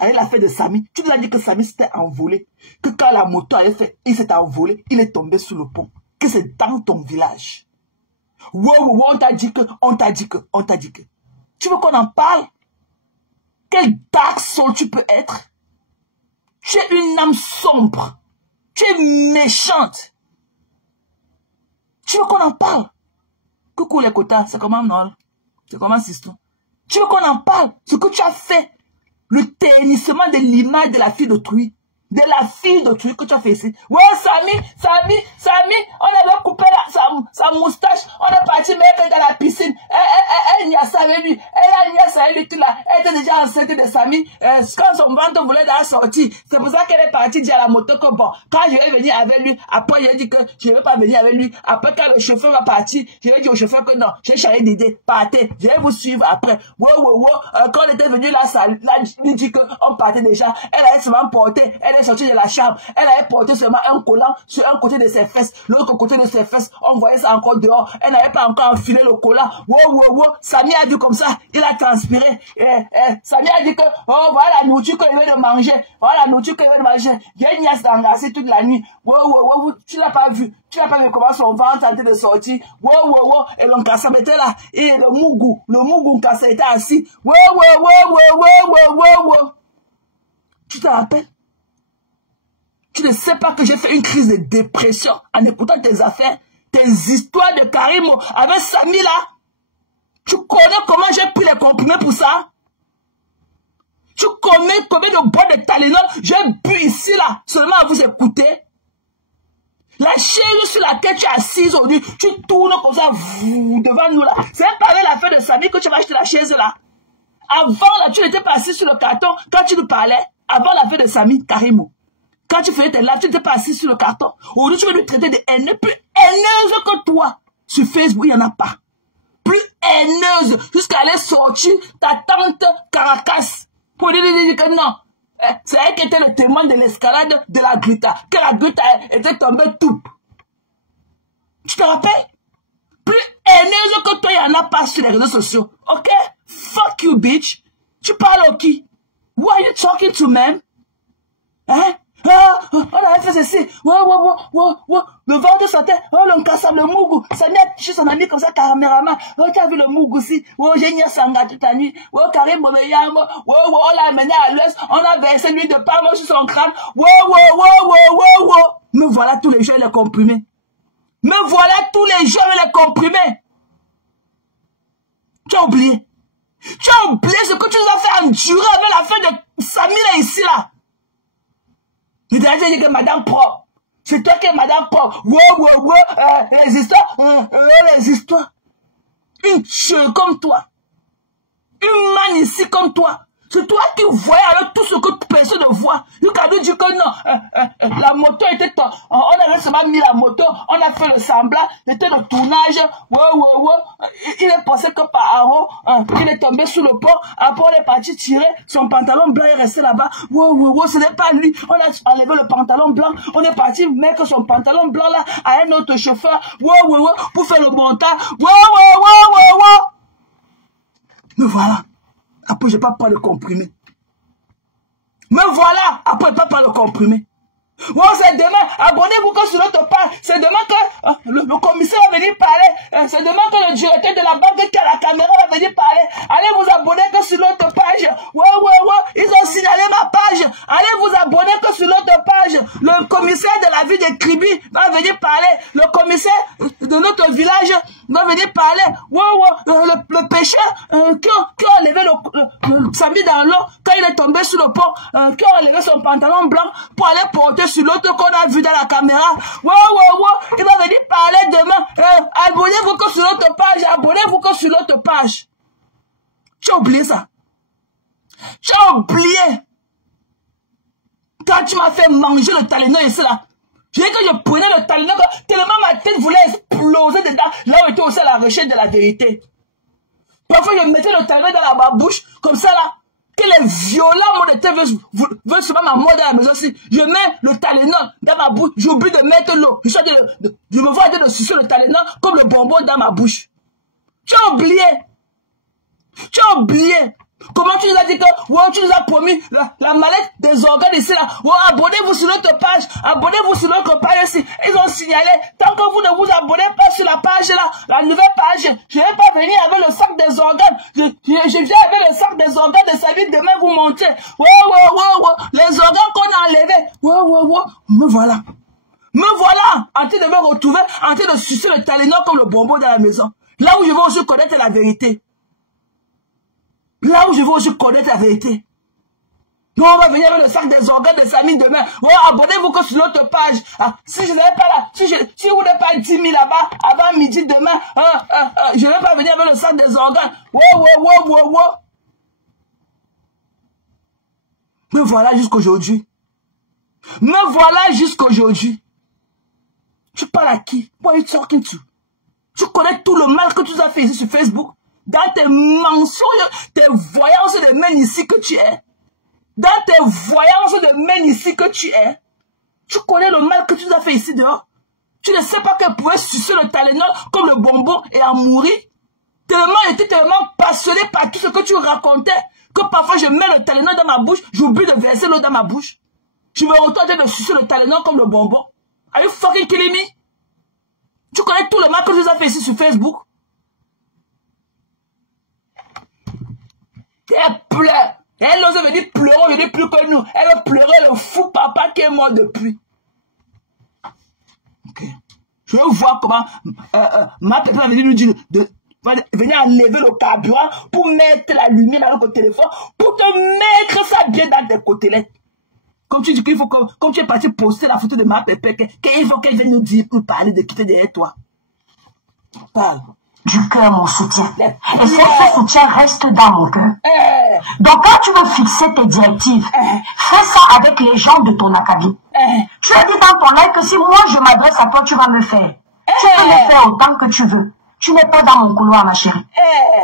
Elle l'a fait de Samy. Tu nous as dit que Samy s'était envolé. Que quand la moto avait fait, il s'est envolé. Il est tombé sous le pont. Que c'est dans ton village. Wow, on t'a dit que. Tu veux qu'on en parle? Quel dark soul tu peux être? Tu es une âme sombre. Tu es méchante. Tu veux qu'on en parle? Coucou les quotas, c'est comment non? C'est comment Siston? Tu veux qu'on en parle? Ce que tu as fait. Le ternissement de l'image de la fille d'autrui. De la fille d'autrui que tu as fait ici. Ouais, Samy, on avait coupé sa moustache, on est parti mettre dans la piscine. Elle n'y a ça avec lui. Elle a ça avec lui tout là. Elle était déjà enceinte de Samy. Quand son ventre voulait la sortir, c'est pour ça qu'elle est partie dire à la moto que bon, quand je vais venir avec lui, après il a dit que je ne vais pas venir avec lui. Après quand le chauffeur va partir, je vais dire au chauffeur que non, j'ai changé d'idée, partez, je vais vous suivre après. Quand on était venu là, ça lui dit qu'on partait déjà. Elle a seulement porté, elle est est sortie de la chambre, elle avait porté seulement un collant sur un côté de ses fesses. L'autre côté de ses fesses, on voyait ça encore dehors. Elle n'avait pas encore enfilé le collant. Wow. Samy a dit comme ça, il a transpiré. Samy a dit que, oh, voilà la nourriture qu'il veut de manger. Voilà la nourriture qu'il veut de manger. Il y a une niasse d'engasser toute la nuit. Wow, tu l'as pas vu. Tu n'as pas vu comment son ventre a été de sortir. Wow. Et l'Onkassa était là. Et le Mougou Nkassa était assis. Wow. Tu te rappelles? Tu ne sais pas que j'ai fait une crise de dépression en écoutant tes affaires, tes histoires de Karimo avec Samy là. Tu connais comment j'ai pris les comprimés pour ça? Tu connais combien de boîtes de Tylenol j'ai bu ici là, seulement à vous écouter? La chaise sur laquelle tu es assise aujourd'hui, tu tournes comme ça devant nous là. C'est pas avec l'affaire de Samy que tu vas acheter la chaise là. Avant là, tu n'étais pas assis sur le carton quand tu nous parlais. Avant l'affaire de Samy, Karimo. Quand tu faisais tes lives, tu n'étais pas assis sur le carton. Aujourd'hui, tu veux nous traiter de haineux, plus haineuse que toi. Sur Facebook, il n'y en a pas. Plus haineuse. Jusqu'à aller sortir ta tante Caracas. Pour dire que non. C'est elle qui était le témoin de l'escalade de la Grita. Que la Grita était tombée tout. Tu te rappelles? Plus haineuse que toi, il n'y en a pas sur les réseaux sociaux. Ok? Fuck you, bitch. Tu parles au qui? Who are you talking to, man? Hein? On avait fait ceci. Le ventre sortait. L'Onkassa, le Mougou. Ça m'a touché son ami comme ça, caméraman. Tu as vu le Mougou aussi. J'ai nié Sanga toute la nuit. Karim Bonayamo. On l'a amené à l'ouest. On a versé l'huile de palme sur son crâne. Me voilà tous les jours les comprimés. Me voilà tous les jours les comprimés. Tu as oublié. Tu as oublié ce que tu nous as fait endurer avec l'affaire de Samira ici là. Il t'a dit que Madame Pro, c'est toi qui es Madame Pro. Les histoires. Une tueuse comme toi. Une man ici comme toi. C'est toi qui voyais avec tout ce que personne ne voit. Lucadou dit que non, la moto était... On avait seulement mis la moto, on a fait le semblant, c'était le tournage. Il est passé que par en haut, il est tombé sous le pont, après on est parti tirer, son pantalon blanc est resté là-bas. Ce n'est pas lui. On a enlevé le pantalon blanc, on est parti mettre son pantalon blanc là à un autre chauffeur. Pour faire le montage. Mais voilà. Après, je ne vais pas prendre le comprimé. Mais voilà, après, je ne vais pas prendre le comprimé. C'est demain, abonnez-vous que sur notre page. C'est demain que le commissaire va venir parler. C'est demain que le directeur de la banque qui a la caméra va venir parler. Allez vous abonner que sur notre page. Ils ont signalé ma page. Allez vous abonner que sur notre page. Le commissaire de la ville de Kribi va venir parler. Le commissaire de notre village va venir parler. Le pêcheur qui a enlevé le Samy dans l'eau quand il est tombé sur le pont, qui a enlevé son pantalon blanc pour aller porter sur l'autre qu'on a vu dans la caméra. Il va venir parler demain. Abonnez-vous que sur l'autre page. Abonnez-vous que sur l'autre page. Tu as oublié ça. Tu as oublié. Quand tu m'as fait manger le Tylenol ici là. J'ai dit que je prenais le Tylenol tellement ma tête voulait exploser dedans. Là où était aussi à la recherche de la vérité. Parfois je mettais le Tylenol dans ma bouche comme ça là. Que les violents mots de tête veulent souvent m'amorder dans la maison. Si je mets le Tylenol dans ma bouche, j'oublie de mettre l'eau. Je me vois de sucer le Tylenol comme le bonbon dans ma bouche. Tu as oublié. Tu as oublié. Comment tu nous as dit que tu nous as promis la mallette des organes ici là. Abonnez-vous sur notre page. Abonnez-vous sur notre page aussi. Ils ont signalé. Tant que vous ne vous abonnez pas sur la page là, la nouvelle page, je ne vais pas venir avec le sac des organes. Je viens avec le sac des organes de sa vie demain vous montrer. Les organes qu'on a enlevés. Me voilà. Me voilà en train de me retrouver, en train de sucer le Tylenol comme le bonbon dans la maison. Là où je vais aussi connaître la vérité. Là où je vais aussi connaître la vérité. Nous, on va venir avec le sac des organes de Samy demain. Abonnez-vous que sur l'autre page. Si je n'avais pas là, si vous n'avez pas 10 000 là-bas, avant midi demain, je ne vais pas venir avec le sac des organes. Me voilà jusqu'aujourd'hui. Me voilà jusqu'aujourd'hui. Tu parles à qui? What are you talking to? Tu connais tout le mal que tu as fait ici sur Facebook. Dans tes mensonges, tes voyances de main ici que tu es. dans tes voyances de main ici que tu es, tu connais le mal que tu nous as fait ici dehors. Tu ne sais pas qu'elle pouvait sucer le Tylenol comme le bonbon et en mourir. Tellement, elle était tellement passionnée par tout ce que tu racontais que parfois je mets le Tylenol dans ma bouche, j'oublie de verser l'eau dans ma bouche. Je me retrouve en train de sucer le Tylenol comme le bonbon. Are you fucking kidding me? Tu connais tout le mal que tu nous as fait ici sur Facebook? Elle pleure. Elle n'ose venir pleurer aujourd'hui plus que nous. Elle veut pleurer le fou papa qui est mort depuis. Ok. Je veux voir comment ma papa va venir nous dire va venir enlever le carburant pour mettre la lumière dans notre téléphone, pour te mettre ça bien dans tes côtelettes. Comme tu dis qu'il faut que, comme tu es parti poster la photo de ma pépé, qu'il faut qu'elle vienne nous dire pour parler de quitter derrière toi. Parle. Du cœur, mon soutien. Et ce soutien reste dans mon cœur. Donc quand tu veux fixer tes directives, fais ça avec les gens de ton acabit. Tu as dit dans ton live que si moi je m'adresse à toi, tu vas me faire. Tu peux me faire autant que tu veux. Tu n'es pas dans mon couloir, ma chérie.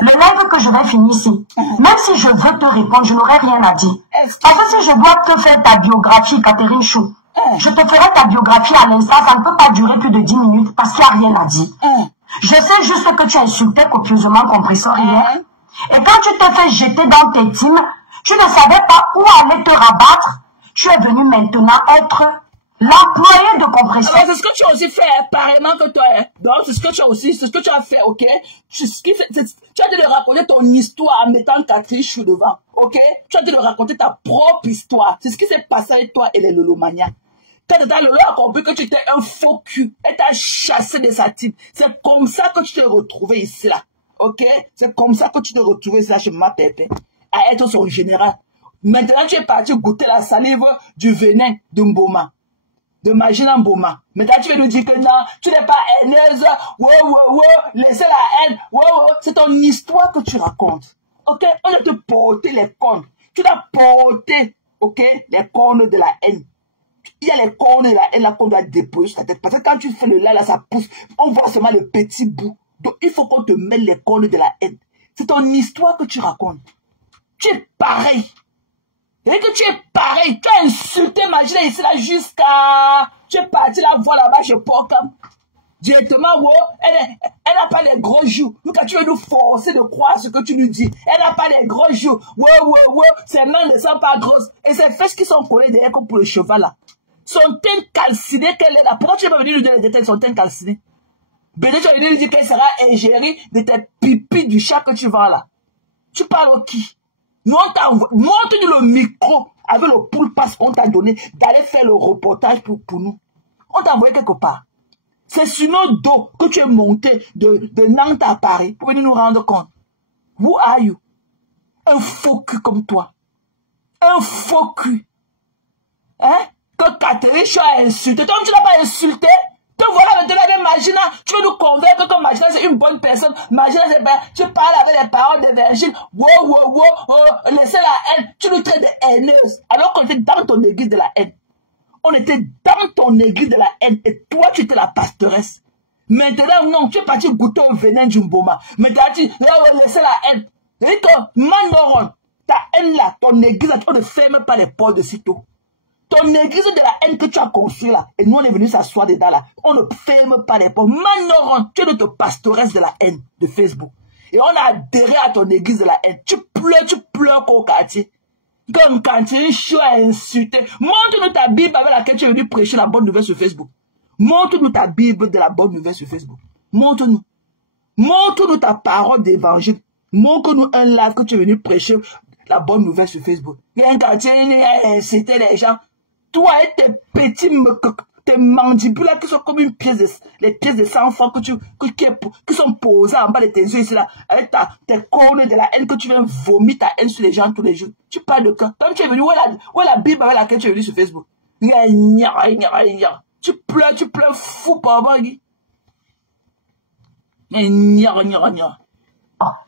Le live que je vais finir ici, même si je veux te répondre, je n'aurai rien à dire. Parce que si je dois te faire ta biographie, Catherine Chou, je te ferai ta biographie à l'instant, ça ne peut pas durer plus de 10 minutes parce qu'il n'y a rien à dire. Je sais juste que tu as insulté copieusement Compressor hier. Et quand tu t'es fait jeter dans tes teams, tu ne savais pas où aller te rabattre. Tu es venu maintenant être l'employé de Compressor. C'est ce que tu as aussi fait, pareillement que toi. Donc, c'est ce que tu as aussi, c'est ce que tu as fait, ok? Tu as dû de raconter ton histoire en mettant Catherine Chou devant, ok? Tu as dû de raconter ta propre histoire. C'est ce qui s'est passé avec toi et les Lolomania. Quand Lolo a compris que tu étais un faux cul, elle t'a chassé de sa team. C'est comme ça que tu t'es retrouvé ici, là. Ok? C'est comme ça que tu t'es retrouvé ici, là, chez ma pépé. À être son général. Maintenant, tu es parti goûter la salive du venin de Mboma. De Magina Mboma. Maintenant, tu veux nous dire que non, tu n'es pas haineuse. Laissez la haine. C'est ton histoire que tu racontes. Ok? On a te porté les cornes. Tu dois porter, ok? Les cornes de la haine. Il y a les cornes et la haine là qu'on doit déposer sur ta tête. Parce que quand tu fais le lait là, ça pousse. On voit seulement le petit bout. Donc il faut qu'on te mette les cornes de la haine. C'est ton histoire que tu racontes. Tu es pareil. Et que tu es pareil. Tu as insulté Magina ici là jusqu'à... Tu es parti là voir là-bas chez Porcam. Directement, elle n'a pas les gros joues. Donc quand tu veux nous forcer de croire ce que tu nous dis, elle n'a pas les gros joues. Ses mains ne sont pas grosses. Et ses fesses qui sont collées derrière comme pour le cheval là. Son teint calciné qu'elle est là. Pourquoi tu n'es pas venu nous dire les détails de son teint calciné? Peut-être tu vas venir nous dire qu'elle sera ingérée de tes pipis du chat que tu vends là. Tu parles au qui? Nous on t'a envoyé, montre-nous le micro avec le poule passe qu'on t'a donné d'aller faire le reportage pour nous. On t'a envoyé quelque part. C'est sur nos dos que tu es monté de Nantes à Paris pour venir nous rendre compte. Who are you? Un faux cul comme toi. Un faux cul. Hein? Que Catherine Chou a insulté. Toi, tu n'as pas insulté. Te voilà maintenant avec Magina. Tu veux nous convaincre que Magina c'est une bonne personne. Magina c'est bien. Tu parles avec les paroles de Virgile. Laissez la haine. Tu nous traites de haineuse. Alors qu'on était dans ton église de la haine. On était dans ton église de la haine. Et toi, tu étais la pastoresse. Maintenant, non. Tu es parti goûter au venin du Mboma. Maintenant, tu laissez la haine. C'est que, Manoron, ta haine là, ton église là, on ne ferme pas les portes de sitôt. Ton église de la haine que tu as construit là, et nous on est venu s'asseoir dedans là, on ne ferme pas les portes. Manoron, tu es notre pastoresse de la haine de Facebook. Et on a adhéré à ton église de la haine. Tu pleures qu'au quartier. Comme Catherine Chou a insulté. Montre-nous ta Bible avec laquelle tu es venu prêcher la bonne nouvelle sur Facebook. Montre-nous ta Bible de la bonne nouvelle sur Facebook. Montre-nous. Montre-nous ta parole d'évangile. Montre-nous un live que tu es venu prêcher la bonne nouvelle sur Facebook. Il y a un quartier, il a incité les gens. Toi et tes petits tes mandibules là qui sont comme une pièce de, les pièces de sang enfants qui sont posées en bas de tes yeux ici là, avec tes cornes de la haine que tu viens vomir ta haine sur les gens tous les jours. Tu parles de quoi? Quand tu es venu, où est la Bible avec laquelle tu es venu sur Facebook? Tu pleures fou par moi. Et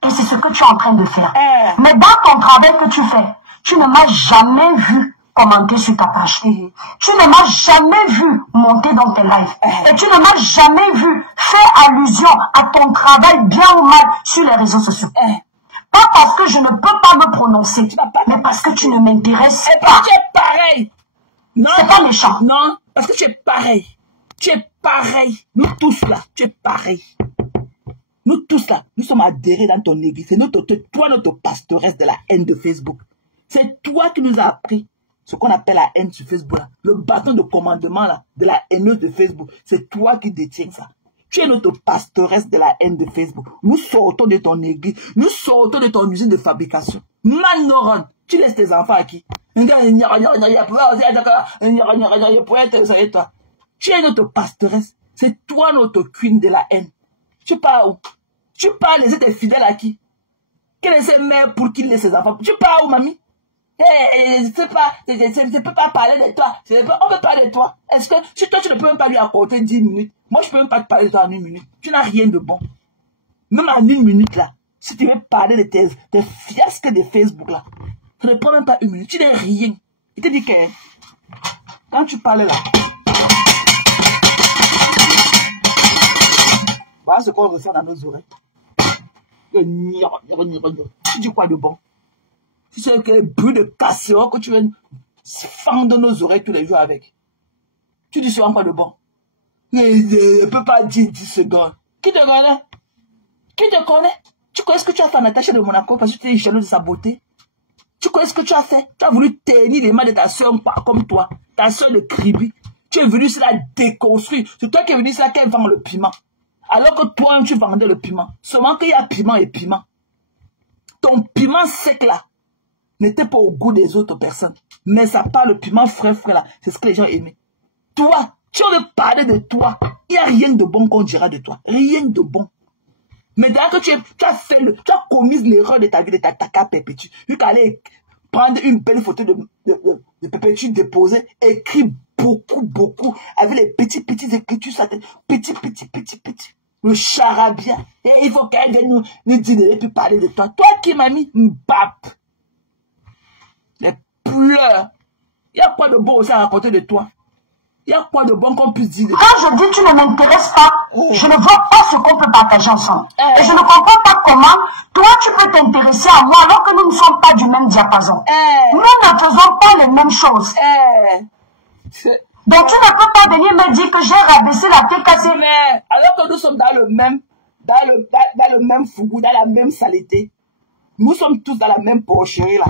c'est ce que tu es en train de faire. Mais dans ton travail que tu fais, tu ne m'as jamais vu commenter sur ta page. Tu ne m'as jamais vu monter dans tes lives. Et tu ne m'as jamais vu faire allusion à ton travail bien ou mal sur les réseaux sociaux. Pas parce que je ne peux pas me prononcer, mais parce que tu ne m'intéresses pas. Tu es pareil. Non, c'est pas méchant. Non, parce que tu es pareil. Tu es pareil. Nous tous là, tu es pareil. Nous tous là, nous sommes adhérés dans ton église. C'est toi notre pastoresse de la haine de Facebook. C'est toi qui nous as appris ce qu'on appelle la haine sur Facebook là. Le bâton de commandement là, de la haineuse de Facebook. C'est toi qui détiens ça. Tu es notre pastoresse de la haine de Facebook. Nous sortons de ton église. Nous sortons de ton usine de fabrication. Manoron, tu laisses tes enfants à qui? Tu es notre pastoresse. C'est toi notre queen de la haine. Tu pars où? Tu pars laisser tes fidèles à qui? Quelle est cette mère pour qui laisse ses enfants? Tu pars où, mamie? Je ne peux pas parler de toi. On peut parler de toi. Est-ce que si toi, tu ne peux même pas lui accorder 10 minutes, moi, je ne peux même pas te parler de toi en 1 minute. Tu n'as rien de bon. Même en 1 minute, là, si tu veux parler de tes fiasques de Facebook, là, tu ne prends même pas 1 minute. Tu n'es rien. Il te dit que quand tu parles là, voilà ce qu'on ressent dans nos oreilles. Tu dis quoi de bon? C'est que le bruit de casserole que tu viens fendre nos oreilles tous les jours avec. Tu dis quoi de bon? Je ne peux pas dire 10 secondes. Qui te connaît? Qui te connaît? Tu connais ce que tu as fait à Natacha de Monaco parce que tu es jaloux de sa beauté? Tu connais ce que tu as fait? Tu as voulu tenir les mains de ta soeur comme toi, ta soeur de Kribi. Tu es venu se la déconstruire. C'est toi qui es venu se la qu'elle vend le piment. Alors que toi, tu vendais le piment. Seulement qu'il y a piment et piment. Ton piment sec là n'était pas au goût des autres personnes. Mais ça parle le piment frais là. C'est ce que les gens aimaient. Toi, tu veux parler de toi. Il n'y a rien de bon qu'on dira de toi. Rien de bon. Mais dès que tu as commis l'erreur de ta vie, de t'attaquer à Perpétue. Tu vas aller prendre une belle photo de Perpétue déposée, écrit beaucoup, avec les petits écritures sur la tête. Petit. Le charabia. Et il faut qu'elle vienne nous dire et puis parler de toi. Toi qui m'as mis Mbap. Les pleurs. Il y a quoi de beau aussi à raconter de toi? Il y a quoi de bon qu'on puisse dire de toi? Quand je dis tu ne m'intéresses pas, je ne vois pas ce qu'on peut partager ensemble. Et je ne comprends pas comment toi tu peux t'intéresser à moi alors que nous ne sommes pas du même diapason. Nous ne faisons pas les mêmes choses. Donc tu ne peux pas venir me dire que j'ai rabaissé la TKC. Mais alors que nous sommes dans le même fougou, dans la même saleté. Nous sommes tous dans la même porcherie là.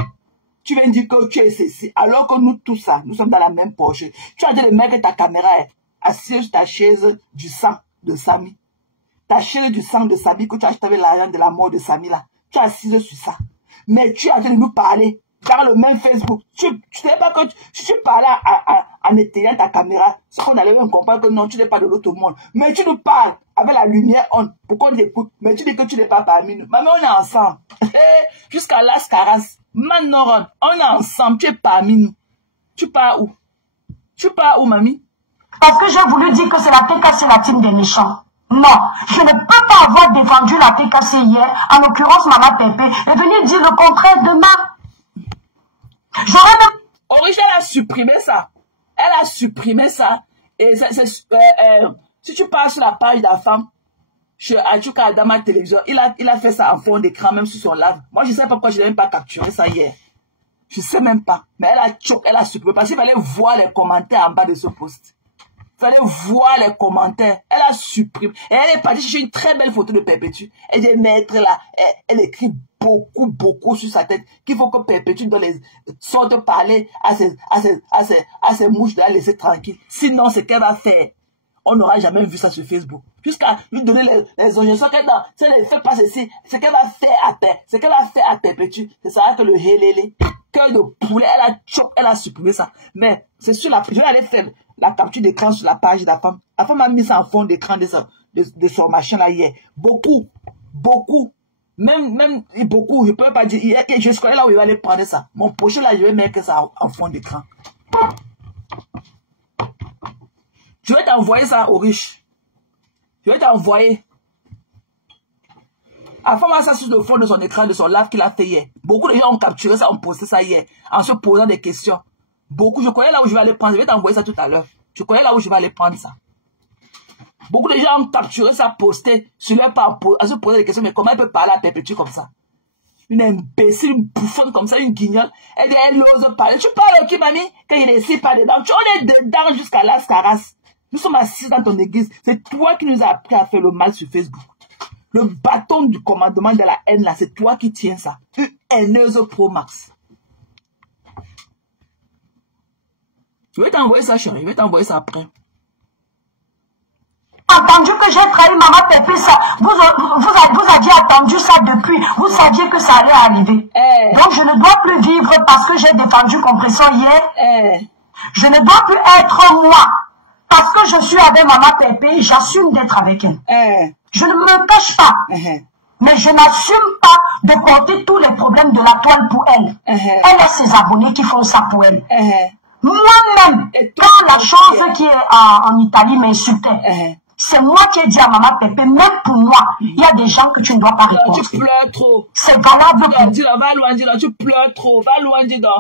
Tu viens dire que tu es ceci, alors que nous tous ça, nous sommes dans la même porcherie. Tu as dit le mec de ta caméra est assis sur ta chaise du sang de Samy. Ta chaise du sang de Samy que tu as acheté avec l'argent de la mort de Samy là. Tu es assise sur ça. Mais tu as dit de nous parler dans le même Facebook. Tu ne sais pas que si tu parlais en éteignant ta caméra, c'est qu'on allait même comprendre que non, tu n'es pas de l'autre monde. Mais tu nous parles avec la lumière on pour qu'on t'écoute. Mais tu dis que tu n'es pas parmi nous. Maman, on est ensemble. Jusqu'à Las Caras, Manoron, on est ensemble. Tu es parmi nous. Tu pars où? Tu pars où, mamie? Parce que j'ai voulu dire que c'est la TKC, la team des méchants. Non, je ne peux pas avoir défendu la TKC hier, en l'occurrence Maman Pépé, et venir dire le contraire demain. J'aurais même... Oriche, elle a supprimé ça. Elle a supprimé ça. Et si tu passes sur la page de la femme, chez Achuka Adama Télévision, il a fait ça en fond d'écran, même sur son live. Moi, je ne sais pas pourquoi je n'ai même pas capturé ça hier. Je ne sais même pas. Mais elle a supprimé. Parce qu'il fallait voir les commentaires en bas de ce post. Il fallait voir les commentaires. Elle a supprimé. Et elle est partie chercher une très belle photo de Perpétue. Elle dit, maître là, elle écrit beaucoup sur sa tête. Qu'il faut que Perpétue sorte parler à ses mouches de la laisser tranquille. Sinon, ce qu'elle va faire, on n'aura jamais vu ça sur Facebook. Jusqu'à lui donner les injonctions qu'elle a. Si elle ne fait pas ceci, ce qu'elle va faire à Perpétue, c'est ça que le hélélé, cœur de poulet, elle a supprimé ça. Mais c'est sur la, je vais aller faire la capture d'écran sur la page de la femme. La femme a mis ça en fond d'écran de son machin là hier. Beaucoup. Même beaucoup, je ne peux pas dire. Je suis là où il va aller prendre ça. Mon prochain là, je vais mettre ça en fond d'écran. Je vais t'envoyer ça aux riches. Je vais t'envoyer. La femme a ça sur le fond de son écran, de son live qu'il a fait hier. Beaucoup de gens ont capturé ça, ont posté ça hier, en se posant des questions. Beaucoup, je connais là où je vais aller prendre. Je vais t'envoyer ça tout à l'heure. Je connais là où je vais aller prendre ça. Beaucoup de gens ont capturé ça, posté sur leur part, à se poser des questions. Mais comment elle peut parler à Perpétue comme ça? Une imbécile, une bouffonne comme ça, une guignole. Elle dit, elle ose parler. Tu parles qui, mamie? Quand il est ici, pas dedans. Tu en es dedans jusqu'à l'ascaras. Nous sommes assis dans ton église. C'est toi qui nous as appris à faire le mal sur Facebook. Le bâton du commandement de la haine, là, c'est toi qui tiens ça. Une haineuse pro max. Je vais t'envoyer ça, chérie. Je vais t'envoyer ça après. Entendu que j'ai trahi maman Pépé, ça, vous aviez attendu ça depuis. Vous saviez que ça allait arriver. Donc je ne dois plus vivre parce que j'ai défendu Compression hier. Je ne dois plus être moi. Parce que je suis avec maman Pépé, j'assume d'être avec elle. Je ne me cache pas. Mais je n'assume pas de porter tous les problèmes de la toile pour elle. Elle a ses abonnés qui font ça pour elle. Moi-même, quand la chose qui est en Italie m'insultait, c'est moi qui ai dit à maman Pépé, même pour moi, il y a des gens que tu ne dois pas répondre. Tu pleures trop. C'est valable pour dis va loin, dis tu pleures trop. Va loin, dis donc.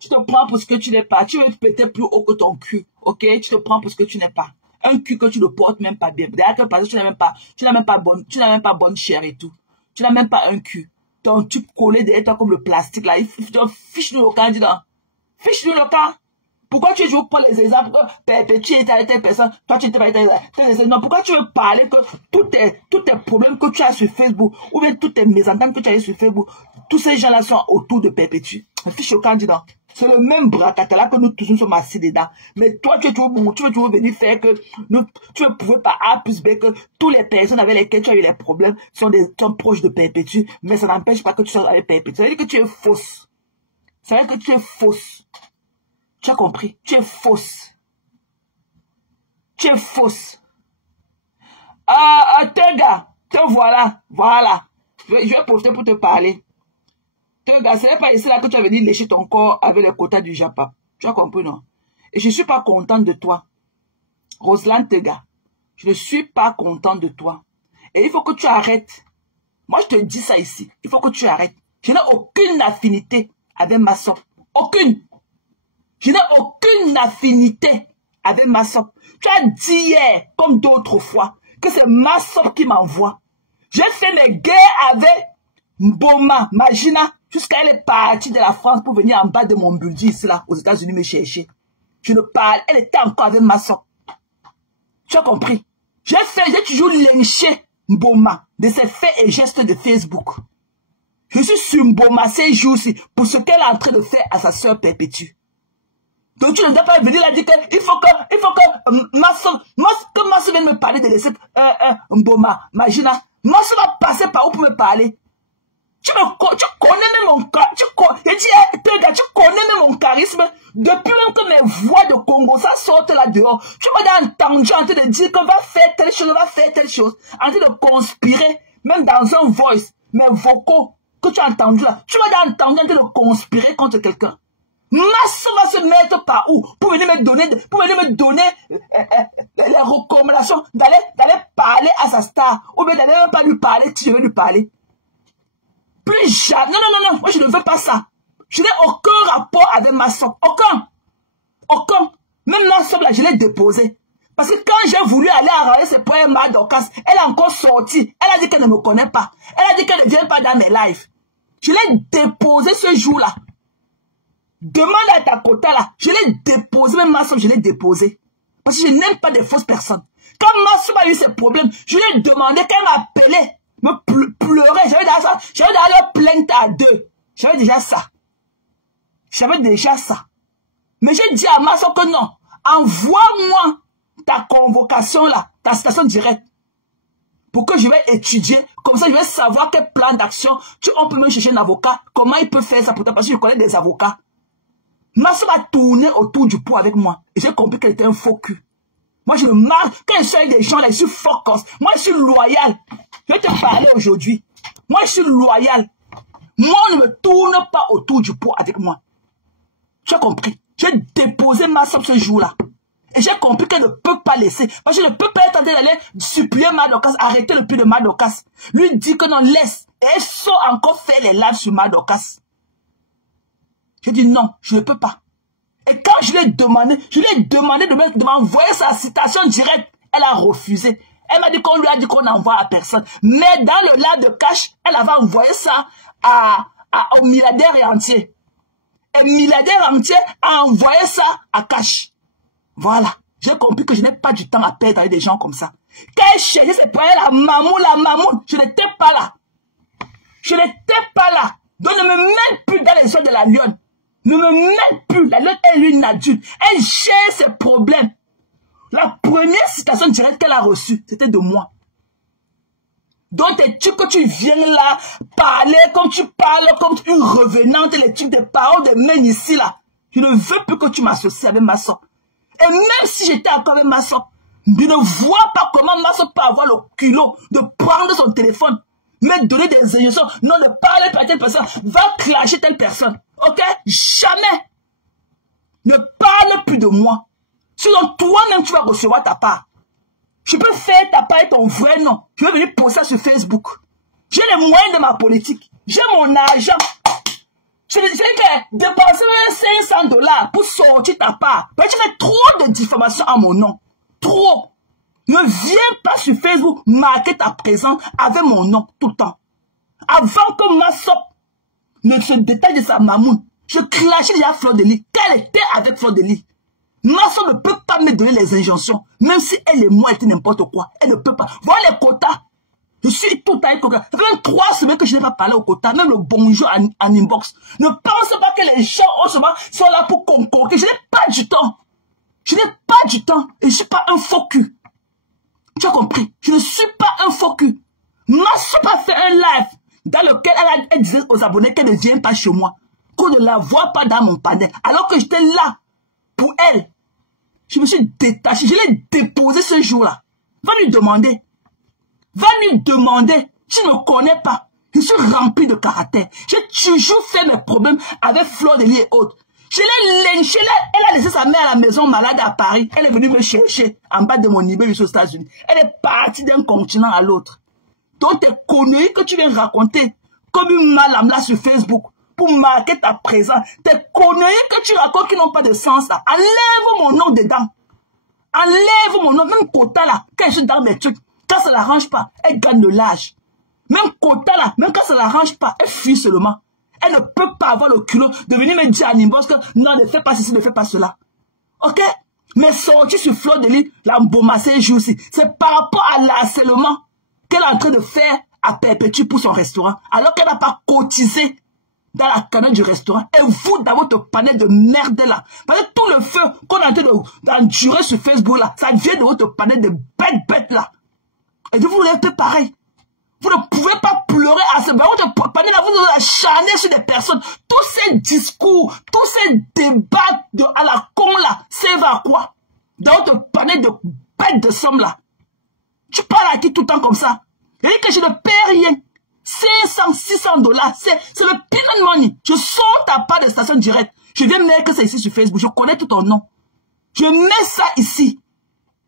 Tu te prends pour ce que tu n'es pas. Tu veux te péter plus haut que ton cul. Ok? Tu te prends pour ce que tu n'es pas. Un cul que tu ne portes même pas bien. D'ailleurs, parce que tu n'as même pas bonne chair et tout. Tu n'as même pas un cul. Ton tube collé derrière toi comme le plastique là. Fiche-nous le camp, dis donc. Fiche-nous le camp. Pourquoi tu veux prendre les exemples que tu es avec telle personne, toi tu te non, pourquoi tu veux parler que tous tes problèmes que tu as sur Facebook, ou bien toutes tes mésententes que tu as sur Facebook, tous ces gens-là sont autour de Perpétue. Fiche au candidat. C'est le même bracata que nous tous nous sommes assis dedans. Mais toi, tu veux venir faire que tu ne pouvais pas A plus B que toutes les personnes avec lesquelles tu as eu les problèmes sont proches de Perpétue, mais ça n'empêche pas que tu sois avec Perpétue. Ça veut dire que tu es fausse. Ça veut dire que tu es fausse. Tu as compris? Tu es fausse. Tu es fausse. Tega, te voilà. Voilà. Je vais profiter pour te parler. Tega, ce n'est pas ici là que tu as venu lécher ton corps avec les quotas du Japon. Tu as compris, non? Et je ne suis pas contente de toi. Roselyne Tega, je ne suis pas contente de toi. Et il faut que tu arrêtes. Moi, je te dis ça ici. Il faut que tu arrêtes. Je n'ai aucune affinité avec ma soeur. Aucune. Je n'ai aucune affinité avec Massop. Tu as dit hier, comme d'autres fois, que c'est Massop qui m'envoie. J'ai fait mes guerres avec Mboma, Magina, jusqu'à elle est partie de la France pour venir en bas de mon building ici, là, aux États-Unis me chercher. Je ne parle, elle était encore avec Massop. Tu as compris? J'ai toujours lynché Mboma de ses faits et gestes de Facebook. Je suis sur Mboma ces jours-ci pour ce qu'elle est en train de faire à sa soeur Perpétue. Donc tu ne dois pas venir là dire qu'il faut que Massop vienne me parler de laisser Mboma, Magina. Massop va passer par où pour me parler. Tu connais même mon tu connais même mon charisme. Depuis même que mes voix de Congo, ça sortent là dehors. Tu m'as entendu en train de dire qu'on va faire telle chose, en train de conspirer, même dans un voice, mes vocaux que tu as entendu là. Tu m'as entendu en train de conspirer contre quelqu'un. Massop va se mettre par où pour venir me donner les recommandations d'aller parler à sa star ou bien d'aller même pas lui parler si je veux lui parler. Plus jamais. Non, moi je ne veux pas ça. Je n'ai aucun rapport avec Massop. Aucun. Même Massop là, je l'ai déposé. Parce que quand j'ai voulu aller arranger ses poèmes à Dorcas, elle a encore sorti. Elle a dit qu'elle ne me connaît pas. Elle a dit qu'elle ne vient pas dans mes lives. Je l'ai déposé ce jour-là. Demande à ta quota là. Je l'ai déposé, même Massop, je l'ai déposé. Parce que je n'aime pas des fausses personnes. Quand Massop a eu ses problèmes, je lui ai demandé qu'elle m'appelait, me pleurait. J'avais d'aller plainte à deux. J'avais déjà ça. Mais j'ai dit à Massop que non. Envoie-moi ta convocation là, ta citation directe. Pour que je vais étudier. Comme ça, je vais savoir quel plan d'action. On peut même chercher un avocat. Comment il peut faire ça pour toi? Parce que je connais des avocats. Massop a tourné autour du pot avec moi. Et j'ai compris qu'elle était un faux cul. Moi, je me marre. Quand je suis avec des gens là, je suis focus. Moi, je suis loyal. Je vais te parler aujourd'hui. Moi, je suis loyal. Moi, on ne me tourne pas autour du pot avec moi. Tu as compris? J'ai déposé Massop ce jour-là. Et j'ai compris qu'elle ne peut pas laisser. Parce que je ne peux pas être en train d'aller supplier Madocas, arrêter le pied de Madocas. Lui dit que non, laisse. Et elle saute encore faire les lives sur Madocas. J'ai dit non, je ne peux pas. Et quand je lui ai demandé de m'envoyer sa citation directe, elle a refusé. Elle m'a dit qu'on lui a dit qu'on envoie à personne. Mais dans le live de Cash, elle avait envoyé ça au milliardaire entier. Et milliardaire entier a envoyé ça à Cash. Voilà. J'ai compris que je n'ai pas du temps à perdre avec des gens comme ça. Quand elle cherchait, c'est pour elle la mamoun. Je n'étais pas là. Je n'étais pas là. Donc ne me mène plus dans les yeux de la lionne. Ne me mène plus. La lionne est une adulte. Elle gère ses problèmes. La première citation directe qu'elle a reçue, c'était de moi. Donc que tu viens là, parler comme tu parles, comme une revenante, les trucs, des paroles de main ici là. Je ne veux plus que tu m'associes avec ma soeur. Et même si j'étais encore avec ma soeur, je ne vois pas comment ma soeur peut avoir le culot de prendre son téléphone, me donner des injonctions, non, de parler à telle personne, va clasher telle personne. Ok? Jamais. Ne parle plus de moi. Sinon, toi-même, tu vas recevoir ta part. Je peux faire ta part et ton vrai nom. Je vais venir poster ça sur Facebook. J'ai les moyens de ma politique. J'ai mon argent. J'ai dépensé $500 pour sortir ta part. Mais tu fais trop de diffamation à mon nom. Trop. Ne viens pas sur Facebook marquer ta présence avec mon nom tout le temps. Avant que ma soeur ne se détache de sa mamoune, je clashais déjà Fleur de Lys. Qu'elle était avec Fleur de Lys. Ma soeur ne peut pas me donner les injonctions. Même si elle et moi étaient n'importe quoi. Elle ne peut pas. Voilà les quotas. Je suis tout avec quota. Ça fait 3 semaines que je n'ai pas parlé au quota. Même le bonjour en inbox. Ne pense pas que les gens sont là pour concocter. Je n'ai pas du temps. Je n'ai pas du temps. Et je ne suis pas un faux cul. Tu as compris? Je ne suis pas un faux cul. Ma soeur a fait un live dans lequel elle disait aux abonnés qu'elle ne vient pas chez moi. Qu'on ne la voit pas dans mon panel. Alors que j'étais là pour elle. Je me suis détaché. Je l'ai déposé ce jour-là. Va lui demander. Va lui demander. Tu ne me connais pas. Je suis rempli de caractère. J'ai toujours fait mes problèmes avec Fleur de Lys et autres. Je l'ai lynché là. Elle a laissé sa mère à la maison malade à Paris. Elle est venue me chercher en bas de mon immeuble aux États-Unis. Elle est partie d'un continent à l'autre. Donc tes conneries que tu viens raconter comme une malade là sur Facebook pour marquer ta présence. Tes conneries que tu racontes qui n'ont pas de sens là. Enlève mon nom dedans. Enlève mon nom. Même quota là. Quand je suis dans mes trucs. Quand ça ne l'arrange pas, elle gagne de l'âge. Même quota là. Même quand ça ne l'arrange pas, elle fuit seulement. Elle ne peut pas avoir le culot de venir me dire à Nimbos que non, ne fais pas ceci, ne fais pas cela. Ok? Mais sortir sur Fleur de Lys, l'embaumasser un jour aussi. C'est par rapport à l'harcèlement qu'elle est en train de faire à Perpétue pour son restaurant. Alors qu'elle n'a pas cotisé dans la canette du restaurant. Et vous, dans votre panel de merde là. Parce que tout le feu qu'on est en train d'endurer sur Facebook là, ça vient de votre panel de bêtes là. Et vous voulez faire pareil. Vous ne pouvez pas pleurer à ce moment. Votre panel là, vous nous acharnez sur des personnes. Tous ces discours, tous ces débats à la con là, servent à quoi? Dans votre panel de bêtes de somme là. Tu parles à qui tout le temps comme ça? Et que je ne paie rien. 500, $600, c'est le peanut money. Je sors ta part de station directe. Je viens mettre que c'est ici sur Facebook. Je connais tout ton nom. Je mets ça ici.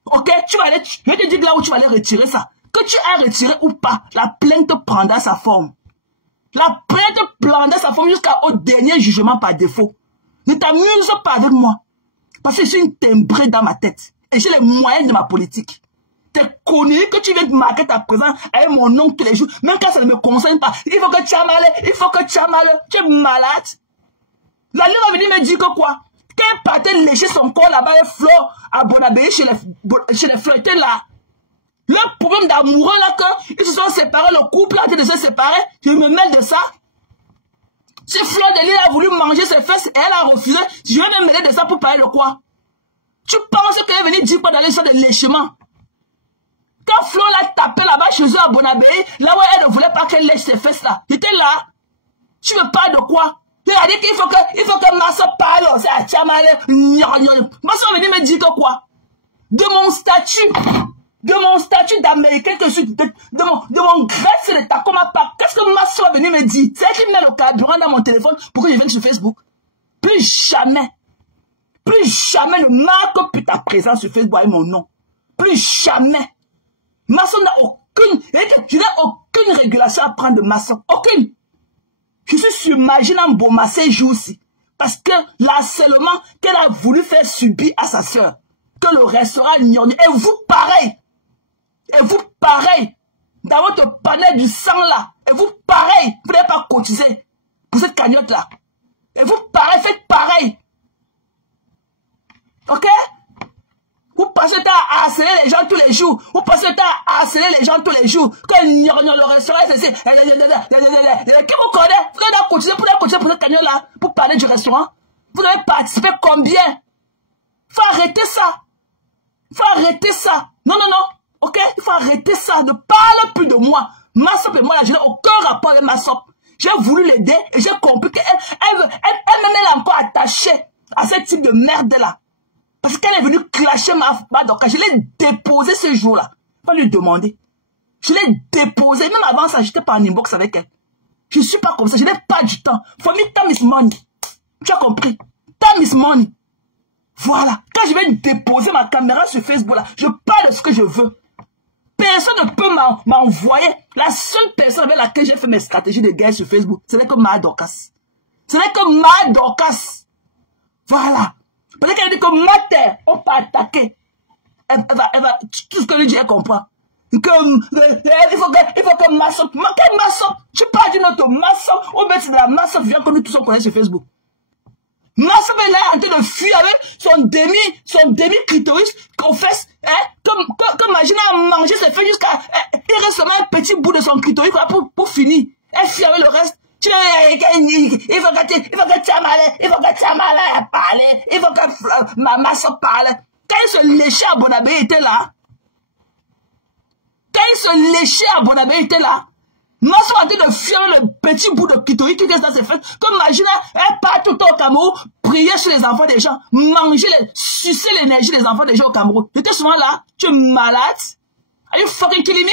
Ok? Tu vas aller, je vais te dire là où tu vas aller retirer ça. Que tu aies retiré ou pas, la plainte prendra sa forme. La plainte prendra sa forme jusqu'au dernier jugement par défaut. Ne t'amuse pas avec moi. Parce que je suis une timbrée dans ma tête. Et j'ai les moyens de ma politique. T'es connu que tu viens de marquer ta présence avec mon nom tous les jours. Même quand ça ne me concerne pas. Il faut que tu as mal. Il faut que tu as mal. Tu es malade. La lune va venir me dire que quoi? Qu'elle partait lécher son corps là-bas et Fleur à Bonabéi chez les flirtés là. Le problème d'amoureux là, qu'ils se sont séparés, le couple a été de se séparer, je me mêle de ça. Si Fleur de Lys a voulu manger ses fesses et elle a refusé, je vais me mêler de ça pour parler de quoi? Tu penses qu'elle est venue dire quoi dans les histoires de léchement? Quand Fleur l'a tapé là-bas chez eux à Bonabéi, là où elle ne voulait pas qu'elle lèche ses fesses là, j'étais là. Tu me parles de quoi? Il a dit qu'il faut que ma soeur parle, c'est à Tchamale. Ma soeur est venue me dire que quoi? De mon statut d'américain que je suis, de mon graisse d'état comme un pape. Qu'est-ce que ma soeur est venue me dire? C'est elle qui met le carburant dans mon téléphone pour que je vienne sur Facebook. Plus jamais ne marque plus ta présence sur Facebook avec mon nom. Plus jamais. Ma soeur n'a aucune, je n'ai aucune régulation à prendre de ma soeur. Aucune. Je suis submergée en Boma ces jours-ci. Parce que l'harcèlement qu'elle a voulu faire subir à sa soeur, que le restaurant ignorait. Et vous, pareil. Et vous, pareil, dans votre panel du sang là, et vous, pareil, vous n'avez pas cotisé pour cette cagnotte là. Et vous, pareil, faites pareil. Ok? Vous passez le temps à harceler les gens tous les jours. Vous passez le temps à harceler les gens tous les jours. Quand le restaurant, c'est... Qui vous connaît? Vous avez cotisé pour cette cagnotte là, pour parler du restaurant. Vous avez participé combien? Faut arrêter ça. Faut arrêter ça. Non, non, non. Ok? Il faut arrêter ça. Ne parle plus de moi. Massop et moi, là, je n'ai aucun rapport avec Massop. J'ai voulu l'aider et j'ai compris qu'elle est encore attachée à ce type de merde-là. Parce qu'elle est venue clasher ma Dorcas. Je l'ai déposé ce jour-là. Pas lui demander. Je l'ai déposé. Même avant ça, j'étais pas en inbox avec elle. Je ne suis pas comme ça. Je n'ai pas du temps. For me, time is money. Tu as compris? Time is money. Voilà. Quand je vais déposer ma caméra sur Facebook, là, je parle de ce que je veux. Personne ne peut m'envoyer. La seule personne avec laquelle j'ai fait mes stratégies de guerre sur Facebook, ce n'est que ma Dorcas. Ce n'est que ma Dorcas. Voilà. Parce qu'elle dit que ma terre, on peut attaquer. Elle va, tout ce que je dis, elle comprend. Il faut que Massop, quel Massop? Je parle d'une autre Massop, ou bien c'est de la Massop vient que nous tous on connaît sur Facebook. Massop est là en train de fuir avec son demi-clitoris qu'on fait, hein, comme Magina a mangé ses fesses jusqu'à, il reste seulement un petit bout de son clitoris pour finir. Elle fuit avec le reste. Il faut que tu aies mal à parler, il faut que ma Massop parle. Quand il se léchait à Bonabé, il était là. Quand il se léchait à Bonabé, il était là. Massop a dit de fuir le petit bout de clitoris qui reste dans ses fesses. Comme Magina, elle part tout le temps au Cameroun, prier sur les enfants des gens, sucer l'énergie des enfants des gens au Cameroun. J'étais souvent là, tu es malade. Are you fucking killing me?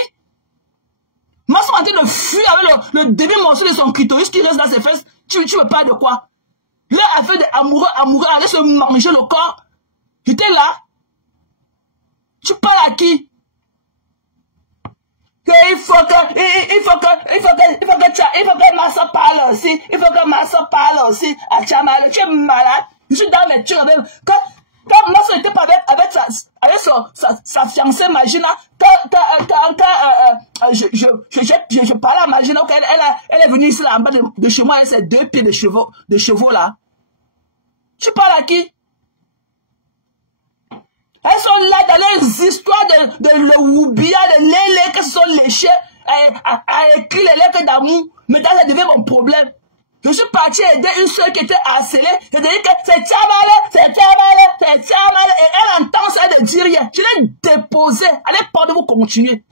Massop a dit de fuir avec le demi-morceau de son clitoris qui reste dans ses fesses. Tu veux pas de quoi? Là, elle fait des amoureux, aller se manger le corps. J'étais là. Tu parles à qui? Il faut que Massop parle aussi. Il faut que Massop parle aussi. Ah, tu es malade. Je suis dans mes trucs. Quand Massop n'était pas avec sa fiancée Magina, je parlais à Magina, elle est venue ici là en bas de chez moi avec ses 2 pieds de chevaux là. Tu parles à qui? Elles sont là dans les histoires de le Woubia, de Lélé, qui se sont léchés, à écrire les lettres d'amour. Mais ça devient mon problème. Je suis parti aider une soeur qui était harcelée. Je dis que c'est Tchamale. Et elle entend ça, elle ne dit rien. Je l'ai déposé. Allez, pas de vous continuer.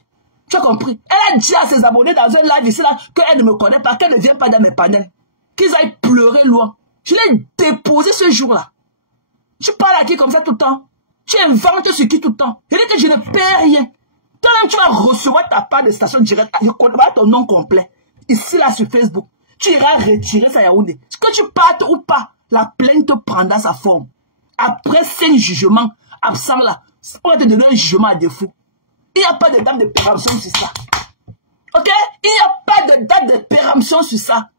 Tu as compris? Elle a dit à ses abonnés dans un live ici là qu'elle ne me connaît pas, qu'elle ne vient pas dans mes panels. Qu'ils aillent pleurer loin. Je l'ai déposé ce jour-là. Tu parles à qui comme ça tout le temps? Tu inventes sur qui tout le temps? Je dis que je ne paie rien. Toi-même, tu vas recevoir ta part de station directe. Je connais pas ton nom complet. Ici, là, sur Facebook. Tu iras retirer ça à Yaoundé. Est-ce que tu partes ou pas? La plainte prendra sa forme. Après 5 jugements absents là, on va te donner un jugement à défaut. Il n'y a pas de date de péremption sur ça. Ok? Il n'y a pas de date de péremption sur ça.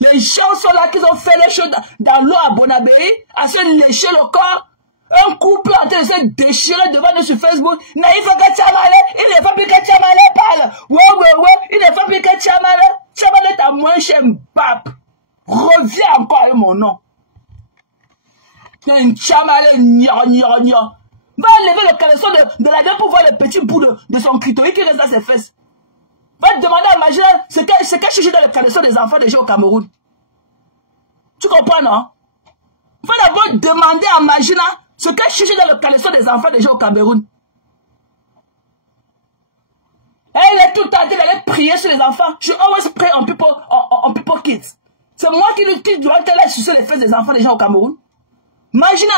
Les gens sont là qui ont fait les choses dans l'eau à Bonabé, à se lécher le corps. Un couple en train de se déchirer devant nous sur Facebook. Mais il faut que Tchamale, il ne faut plus que Tchamale parle. Ouais, il ne faut plus que Tchamale. Tchamale est à moins cher Mbap. Reviens encore avec mon nom. Tchamale, gna. Va lever le caleçon de la dame pour voir le petit bout de son clitoris qui reste dans ses fesses. Va te demander à Magina ce qu'elle cherche dans le caleçon des enfants déjà au Cameroun. Tu comprends, non? Va d'abord demander à Magina ce qu'elle cherche dans le caleçon des enfants déjà au Cameroun. Elle est tout le temps d'aller prier sur les enfants. Je always pray on people kids. C'est moi qui dois aller sucer les fesses des enfants déjà au Cameroun. Imagine,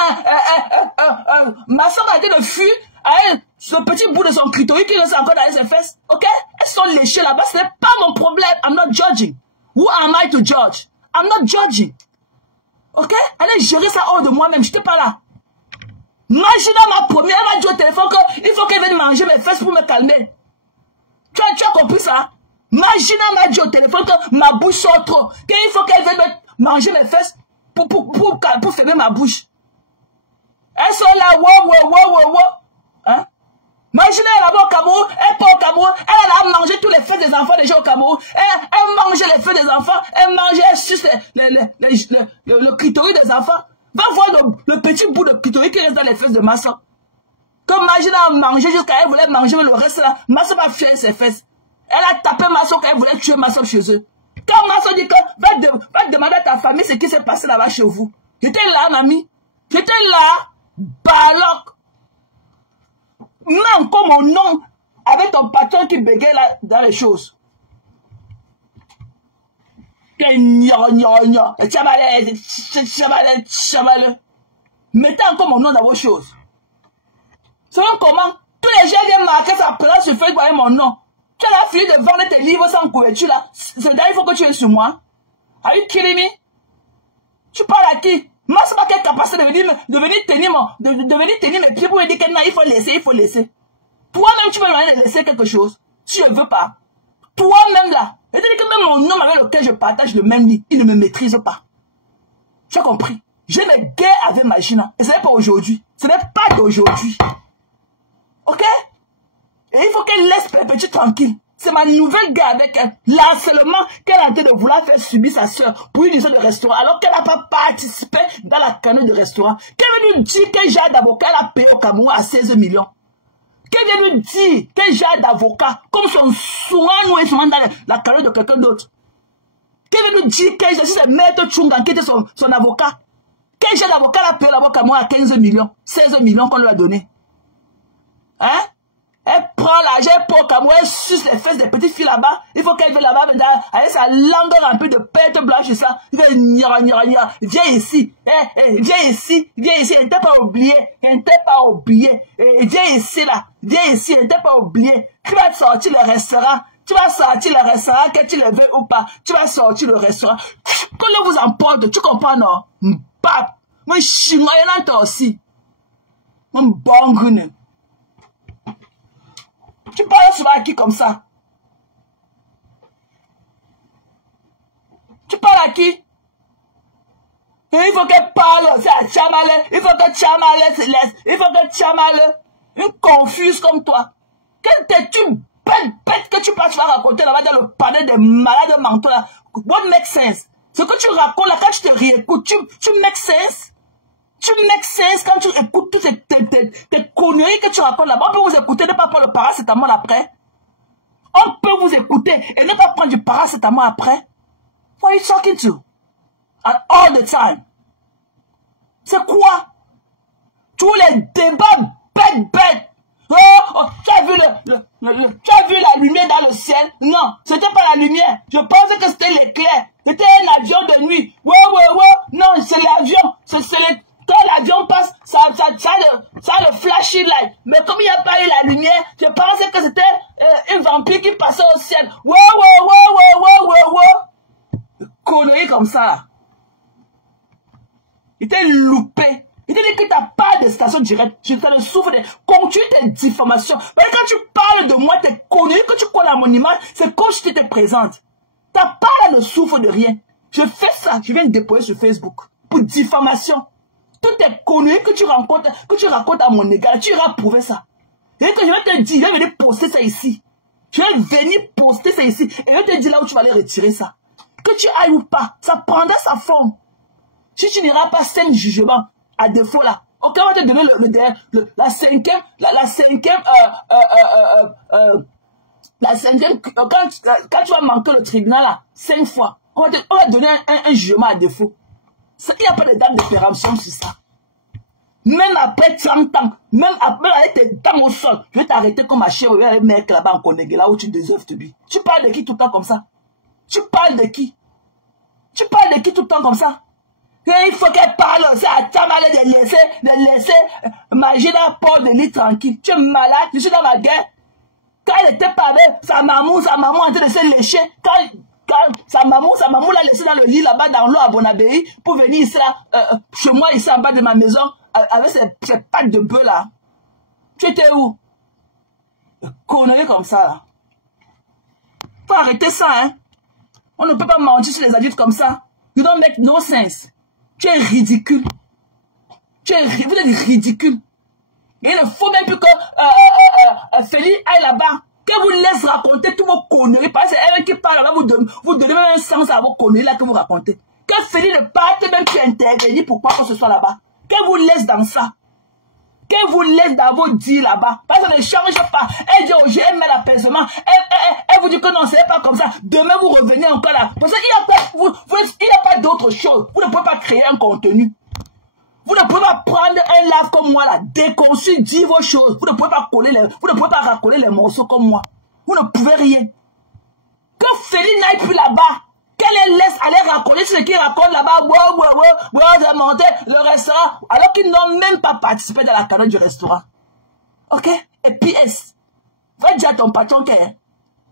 ma soeur a été de fuir avec ce petit bout de son clitoris qui reste encore dans ses fesses. Ok? Elles sont léchées là-bas. Ce n'est pas mon problème. I'm not judging. Who am I to judge? I'm not judging. Ok? Allez gérer ça hors de moi-même. Je n'étais pas là. Imagine ma première, elle m'a dit au téléphone qu'il faut qu'elle vienne manger mes fesses pour me calmer. Tu as compris ça? Imagine m'a dit au téléphone que ma bouche sort trop. Qu'il faut qu'elle vienne manger mes fesses pour fermer ma bouche. Elles sont là, wow. Hein? Moi, Imaginez là-bas au Cameroun, elle part au Cameroun, elle a mangé tous les feux des enfants déjà au Cameroun. Elle mangeait les feux des enfants, elle mangeait, elle suce le clitoris des enfants. Va voir le petit bout de clitoris qui reste dans les fesses de ma soeur. Comme Magina a mangé jusqu'à elle voulait manger, mais le reste là, ma soeur va fuir ses fesses. Elle a tapé ma soeur quand elle voulait tuer ma soeur chez eux. Quand ma soeur dit que va demander à ta famille ce qui s'est passé là-bas chez vous. J'étais là, mamie. J'étais là, baloc. Non, comme mon nom, avec ton patron qui bégaye là dans les choses. Mettez encore mon nom dans vos choses. C'est comment? Tous les gens viennent marquer sa présence sur Facebook avec mon nom. Tu as la fille de vendre tes livres sans couverture là. C'est là il faut que tu es sur moi. Are you kidding me? Tu parles à qui? Moi, c'est pas quelle capacité de venir tenir mes pieds pour me dire que non, il faut laisser. Toi-même, tu veux me laisser quelque chose. Si je ne veux pas. Toi-même là. C'est-à-dire que même mon homme avec lequel je partage le même lit, il ne me maîtrise pas. Tu as compris? J'ai des guerres avec Magina. Et ce n'est pas aujourd'hui. Ce n'est pas d'aujourd'hui. Ok? Et il faut qu'elle laisse Perpétue tranquille. C'est ma nouvelle guerre avec elle. L'harcèlement qu'elle a en train de vouloir faire subir sa soeur pour une usine de restaurant, alors qu'elle n'a pas participé dans la canoë de restaurant. Qu'elle veut nous dire que j'ai d'avocat a payé au Cameroun à 16 millions. Qu'elle veut nous dire que j'ai d'avocat, comme son soin nous est souvent dans la canoë de quelqu'un d'autre. Qu'elle veut nous dire que je suis maître Tchungan qui était son avocat. Que j'ai d'avocat a payé au Cameroun à 15 millions, 16 millions qu'on lui a donné. Hein? Elle prend l'argent pour Cameroun, elle suce les fesses des petites filles là-bas. Il faut qu'elle vienne là-bas avec sa langue remplie de pète blanche et ça. Viens ici. Viens ici. Viens ici. Elle ne t'a pas oublié. Elle ne t'a pas oublié. Viens ici là. Viens ici. Elle ne t'a pas oublié. Tu vas sortir le restaurant. Tu vas sortir le restaurant, que tu le veux ou pas. Tu vas sortir le restaurant. Qu'on le vous emporte. Tu comprends, non? Mbap. Moi, je suis moyen toi aussi. Mon bon grune. Tu parles souvent à qui comme ça? Tu parles à qui? Et il faut qu'elle parle, c'est à Tchamale. Il faut que Tchamale se laisse. Il faut que Tchamale, une confuse comme toi. Quelle t'es-tu bête que tu passes raconter là-bas dans le panel des malades mentaux là? What makes sense? Ce que tu racontes là, quand tu te réécoutes, tu make sense? Tu make sense quand tu écoutes toutes tes conneries que tu racontes là-bas. On peut vous écouter, ne pas prendre le paracétamol après. On peut vous écouter et ne pas prendre du paracétamol après. What are you talking to? And all the time. C'est quoi? Tous les débats bêtes. Oh, tu as vu la lumière dans le ciel? Non, c'était pas la lumière. Je pensais que c'était l'éclair. C'était un avion de nuit. Ouais. Non, c'est l'avion. Quand l'avion passe, ça a le flashing light. Mais comme il n'y a pas eu la lumière, je pensais que c'était un vampire qui passait au ciel. Ouais. Connerie comme ça. Il t'a loupé. Il t'a dit que tu n'as pas de station directe. Je te souffre de continuer tes diffamations. Mais quand tu parles de moi, tes conneries que tu colles à mon image, c'est comme si tu étais présente. Ta part ne souffre de rien. Je fais ça, je viens de déposer sur Facebook. Pour diffamation. Toutes tes conneries que tu racontes à mon égard, tu iras prouver ça. Et que je vais te dire, je vais venir poster ça ici. Je vais venir poster ça ici. Et je vais te dire là où tu vas aller retirer ça. Que tu ailles ou pas, ça prendra sa forme. Si tu n'iras pas sain jugement, à défaut là, ok, on va te donner la cinquième, quand tu vas manquer le tribunal là, 5 fois, on va donner un jugement à défaut. Il n'y a pas de date de péremption sur ça. Même après 30 ans, même avec tes dents au sol, je vais t'arrêter comme ma chère, avec le mec là-bas en Konégé, là où tu déserves te vie. Tu parles de qui tout le temps comme ça? Tu parles de qui? Tu parles de qui tout le temps comme ça? Et il faut qu'elle parle, c'est à Tchamale de laisser Magina Paul de lit tranquille. Tu es malade, je suis dans ma guerre. Quand elle était pas belle, sa maman en train de se lécher. Quand sa maman l'a laissé dans le lit là-bas, dans l'eau à Bonabéi, pour venir ici là, chez moi, ici en bas de ma maison, avec ses pattes de bœuf là. Tu étais où? Conneries comme ça là. Faut arrêter ça, hein. On ne peut pas mentir sur les adultes comme ça. You don't make no sense. Tu es ridicule. Vous êtes ridicule. Et il ne faut même plus que Félix aille là-bas. Que vous laisse raconter tous vos conneries. Parce que c'est elle qui parle là-bas, vous donnez même un sens à vos conneries là que vous racontez. Que Félix ne parte même plus intervenir pour pas que ce soit là-bas. Que vous laisse dans ça. Que vous laisse dans vos dits là-bas. Parce que ça ne change pas. Elle dit, oh, j'ai aimé l'apaisement. Elle vous dit que non, ce n'est pas comme ça. Demain, vous revenez encore là. Parce qu'il n'y a pas d'autre chose. Vous ne pouvez pas créer un contenu. Vous ne pouvez pas prendre un live comme moi là, déconçu, dire vos choses. Vous ne pouvez pas racoler les morceaux comme moi. Vous ne pouvez rien. Que Félix n'aille plus là-bas. Qu'elle laisse aller raconter ce qu'il raconte là-bas. J'ai monté le restaurant. Alors qu'ils n'ont même pas participé dans la canne du restaurant. Ok? Et puis, va dire à ton patron que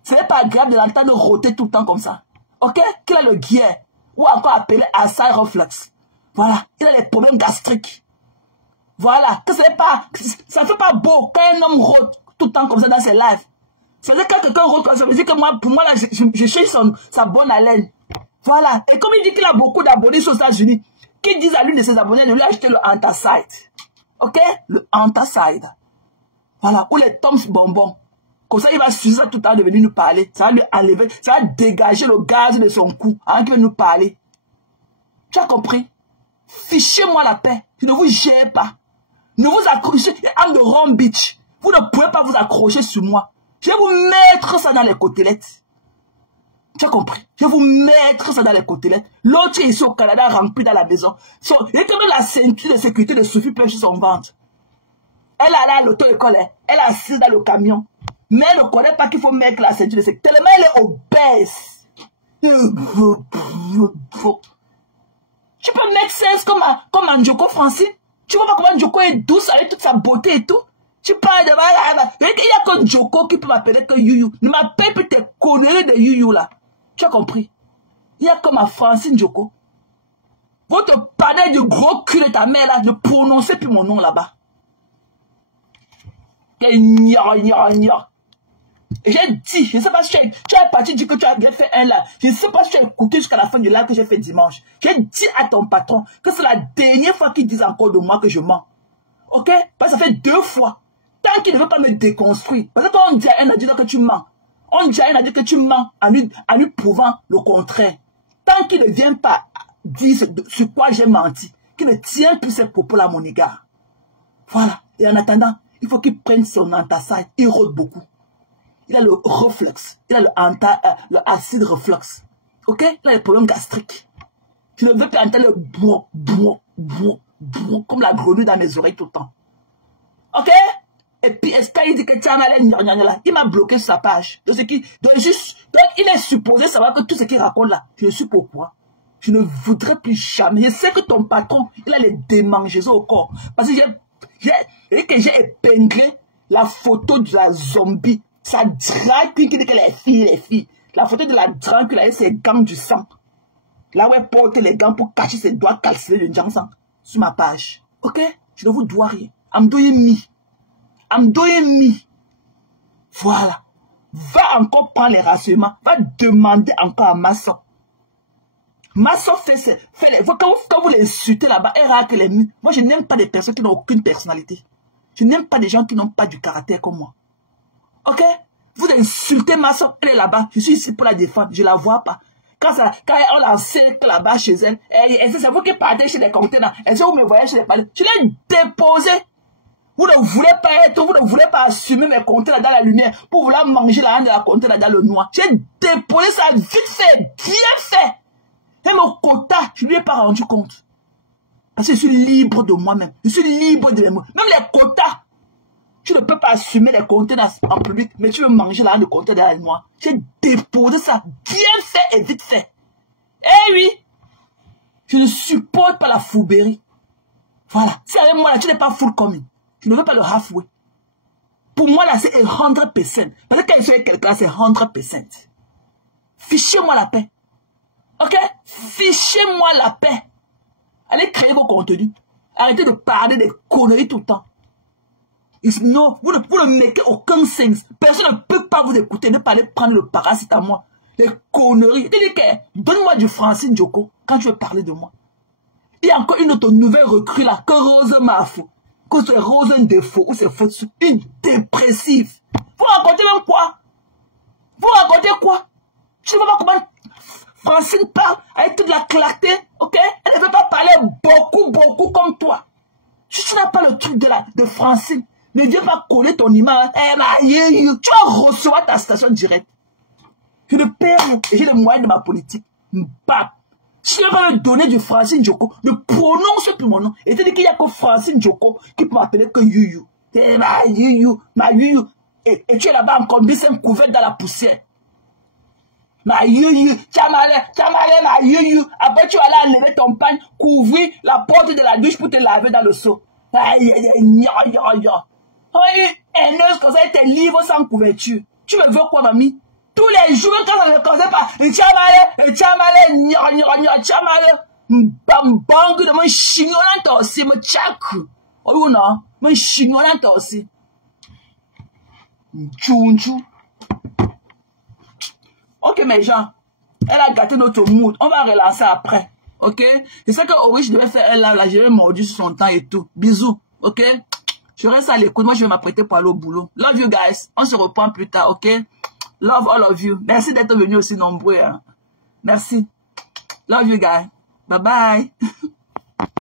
ce n'est pas agréable de l'entendre rôter tout le temps comme ça. Ok? Qu'il a le guerre. Ou encore appelé acide reflux. Voilà. Il a des problèmes gastriques. Voilà. Que ce n'est pas, ça ne fait pas beau quand un homme rôte tout le temps comme ça dans ses lives. Ça veut dire que quand quelqu'un rôte comme ça, ça veut dire que moi, pour moi, là, je cherche sa bonne haleine. Voilà. Et comme il dit qu'il a beaucoup d'abonnés aux États-Unis, qu'il dise à l'une de ses abonnés de lui acheter le Antacide. Ok? Le Antacide. Voilà. Ou les Tom's bonbons. Comme ça, il va suivre ça tout le temps de venir nous parler. Ça va lui enlever, ça va dégager le gaz de son cou avant qu'il vienne nous parler. Tu as compris? Fichez-moi la paix. Je ne vous gère pas. Ne vous accrochez. I'm the wrong bitch. Vous ne pouvez pas vous accrocher sur moi. Je vais vous mettre ça dans les côtelettes. Tu as compris? Je vais vous mettre ça dans les côtelettes. L'autre est ici au Canada rempli dans la maison. Il y a quand même la ceinture de sécurité de Sophie Plein sur son ventre. Elle est à l'auto-école. Elle est assise dans le camion. Mais elle ne connaît pas qu'il faut mettre la ceinture de sécurité. Tellement elle est obèse. Tu peux make sense comme Njoko Francine. Tu vois pas comment Njoko est douce avec toute sa beauté et tout. Tu parles de... Il n'y a que Njoko qui peut m'appeler que Yuyu. Ne m'appelle plus tes conneries de Yuyu là. Tu as compris? Il y a comme ma Francine Njoko. Votre panel du gros cul de ta mère là, ne prononcez plus mon nom là-bas. J'ai dit, je ne sais pas si tu as parti dire que tu as bien fait un live. Je ne sais pas si tu as écouté jusqu'à la fin du live que j'ai fait dimanche. J'ai dit à ton patron que c'est la dernière fois qu'il dit encore de moi que je mens. Ok? Parce que ça fait 2 fois. Tant qu'il ne veut pas me déconstruire. Parce que quand on dit à un adulte que tu mens, on dit à un adulte que tu mens en lui prouvant le contraire. Tant qu'il ne vient pas dire sur quoi j'ai menti, qu'il ne tient plus ses propos là à mon égard. Voilà. Et en attendant, il faut qu'il prenne son Antacide. Il rôde beaucoup. Il a le reflux. Il a le acide reflux. Ok? Il a les problèmes gastriques. Je ne veux plus entendre le boum, comme la grenouille dans mes oreilles tout le temps. Ok? Et puis, est-ce qu'il dit que tu as mal, il m'a bloqué sur sa page. Donc, il est supposé savoir que tout ce qu'il raconte là, je ne suis pas au courant. Je ne voudrais plus jamais. Je sais que ton patron, il a les démangeaisons au corps. Parce que j'ai épinglé la photo de la zombie. Sa drag queen qui dit que les filles. La photo de la drag queen avec ses gants du sang. Là où elle porte les gants pour cacher ses doigts calcinés de sang sur ma page. Ok? Je ne vous dois rien. I'm doing me. Voilà. Va encore prendre les rassurements. Va demander encore à Masson. Masson quand vous l'insultez là-bas, elle rate les murs. Moi, je n'aime pas des personnes qui n'ont aucune personnalité. Je n'aime pas des gens qui n'ont pas du caractère comme moi. Ok? Vous insultez Masson, elle est là-bas. Je suis ici pour la défendre. Je ne la vois pas. Quand on la cercle là-bas chez elle, c'est vous qui partez chez les conteneurs. Est-ce que vous me voyez chez les palais? Je l'ai déposé. Vous ne voulez pas être, vous ne voulez pas assumer mes conteneurs dans la lumière pour vouloir manger la hand de la conteneur dans le noir. J'ai déposé ça vite fait, bien fait. Et mon quota, je ne lui ai pas rendu compte. Parce que je suis libre de moi-même. Je suis libre de mes mots. Même les quotas. Tu ne peux pas assumer les conteneurs en public, mais tu veux manger la hand de conteneur dans le noir. J'ai déposé ça bien fait et vite fait. Eh oui. Je ne supporte pas la fourberie. Voilà. Si avec moi, là, tu n'es pas full coming. Tu ne veux pas le halfway. Pour moi, là, c'est 100%. Parce que quand je suis avec quelqu'un, c'est 100%. Fichez-moi la paix. Ok? Fichez-moi la paix. Allez créer vos contenus. Arrêtez de parler des conneries tout le temps. Non, vous ne mettez aucun sens. Personne ne peut pas vous écouter. Ne pas aller prendre le paracétamol. Les conneries. Donne-moi du Francine Njoko quand tu veux parler de moi. Il y a encore une autre nouvelle recrue là, que Rose Mafou. que c'est rose un défaut ou c'est faute, une dépressive. Vous racontez même quoi? Vous racontez quoi? Je ne vois pas comment Francine parle avec toute la clarté, ok? Elle ne veut pas parler beaucoup comme toi. Si tu n'as pas le truc de Francine, ne viens pas coller ton image. Tu vas recevoir ta station directe. Je le perds et j'ai les moyens de ma politique. Bap. Si tu veux pas me donner du Francine Djoko, ne prononce plus mon nom. Et tu dis qu'il n'y a que Francine Djoko qui peut m'appeler que Yuyu. Ma Yuyu. Et tu es là-bas en combinaison couverte dans la poussière. Ma Yuyu, tu as malé, ma Yuyu. Après, tu vas aller enlever ton pagne, couvrir la porte de la douche pour te laver dans le seau. Oui, haineuse comme ça, tes livres sans couverture. Tu me veux quoi, mamie? Tous les jours, quand ça ne me connaît pas, tu as malé, bang de mon chignolant aussi, mon tchac. Oh non, mon chignolant aussi. Tchou. Ok, mes gens, elle a gâté notre mood. On va relancer après. Ok? C'est ça que Orish devait faire elle là, je vais mordu sur son temps et tout. Bisous. Ok? Je reste à l'écoute. Moi, je vais m'apprêter pour aller au boulot. Love you guys. On se reprend plus tard. Ok? Love all of you. Merci d'être venus aussi nombreux. Hein? Merci. Love you guys. Bye bye.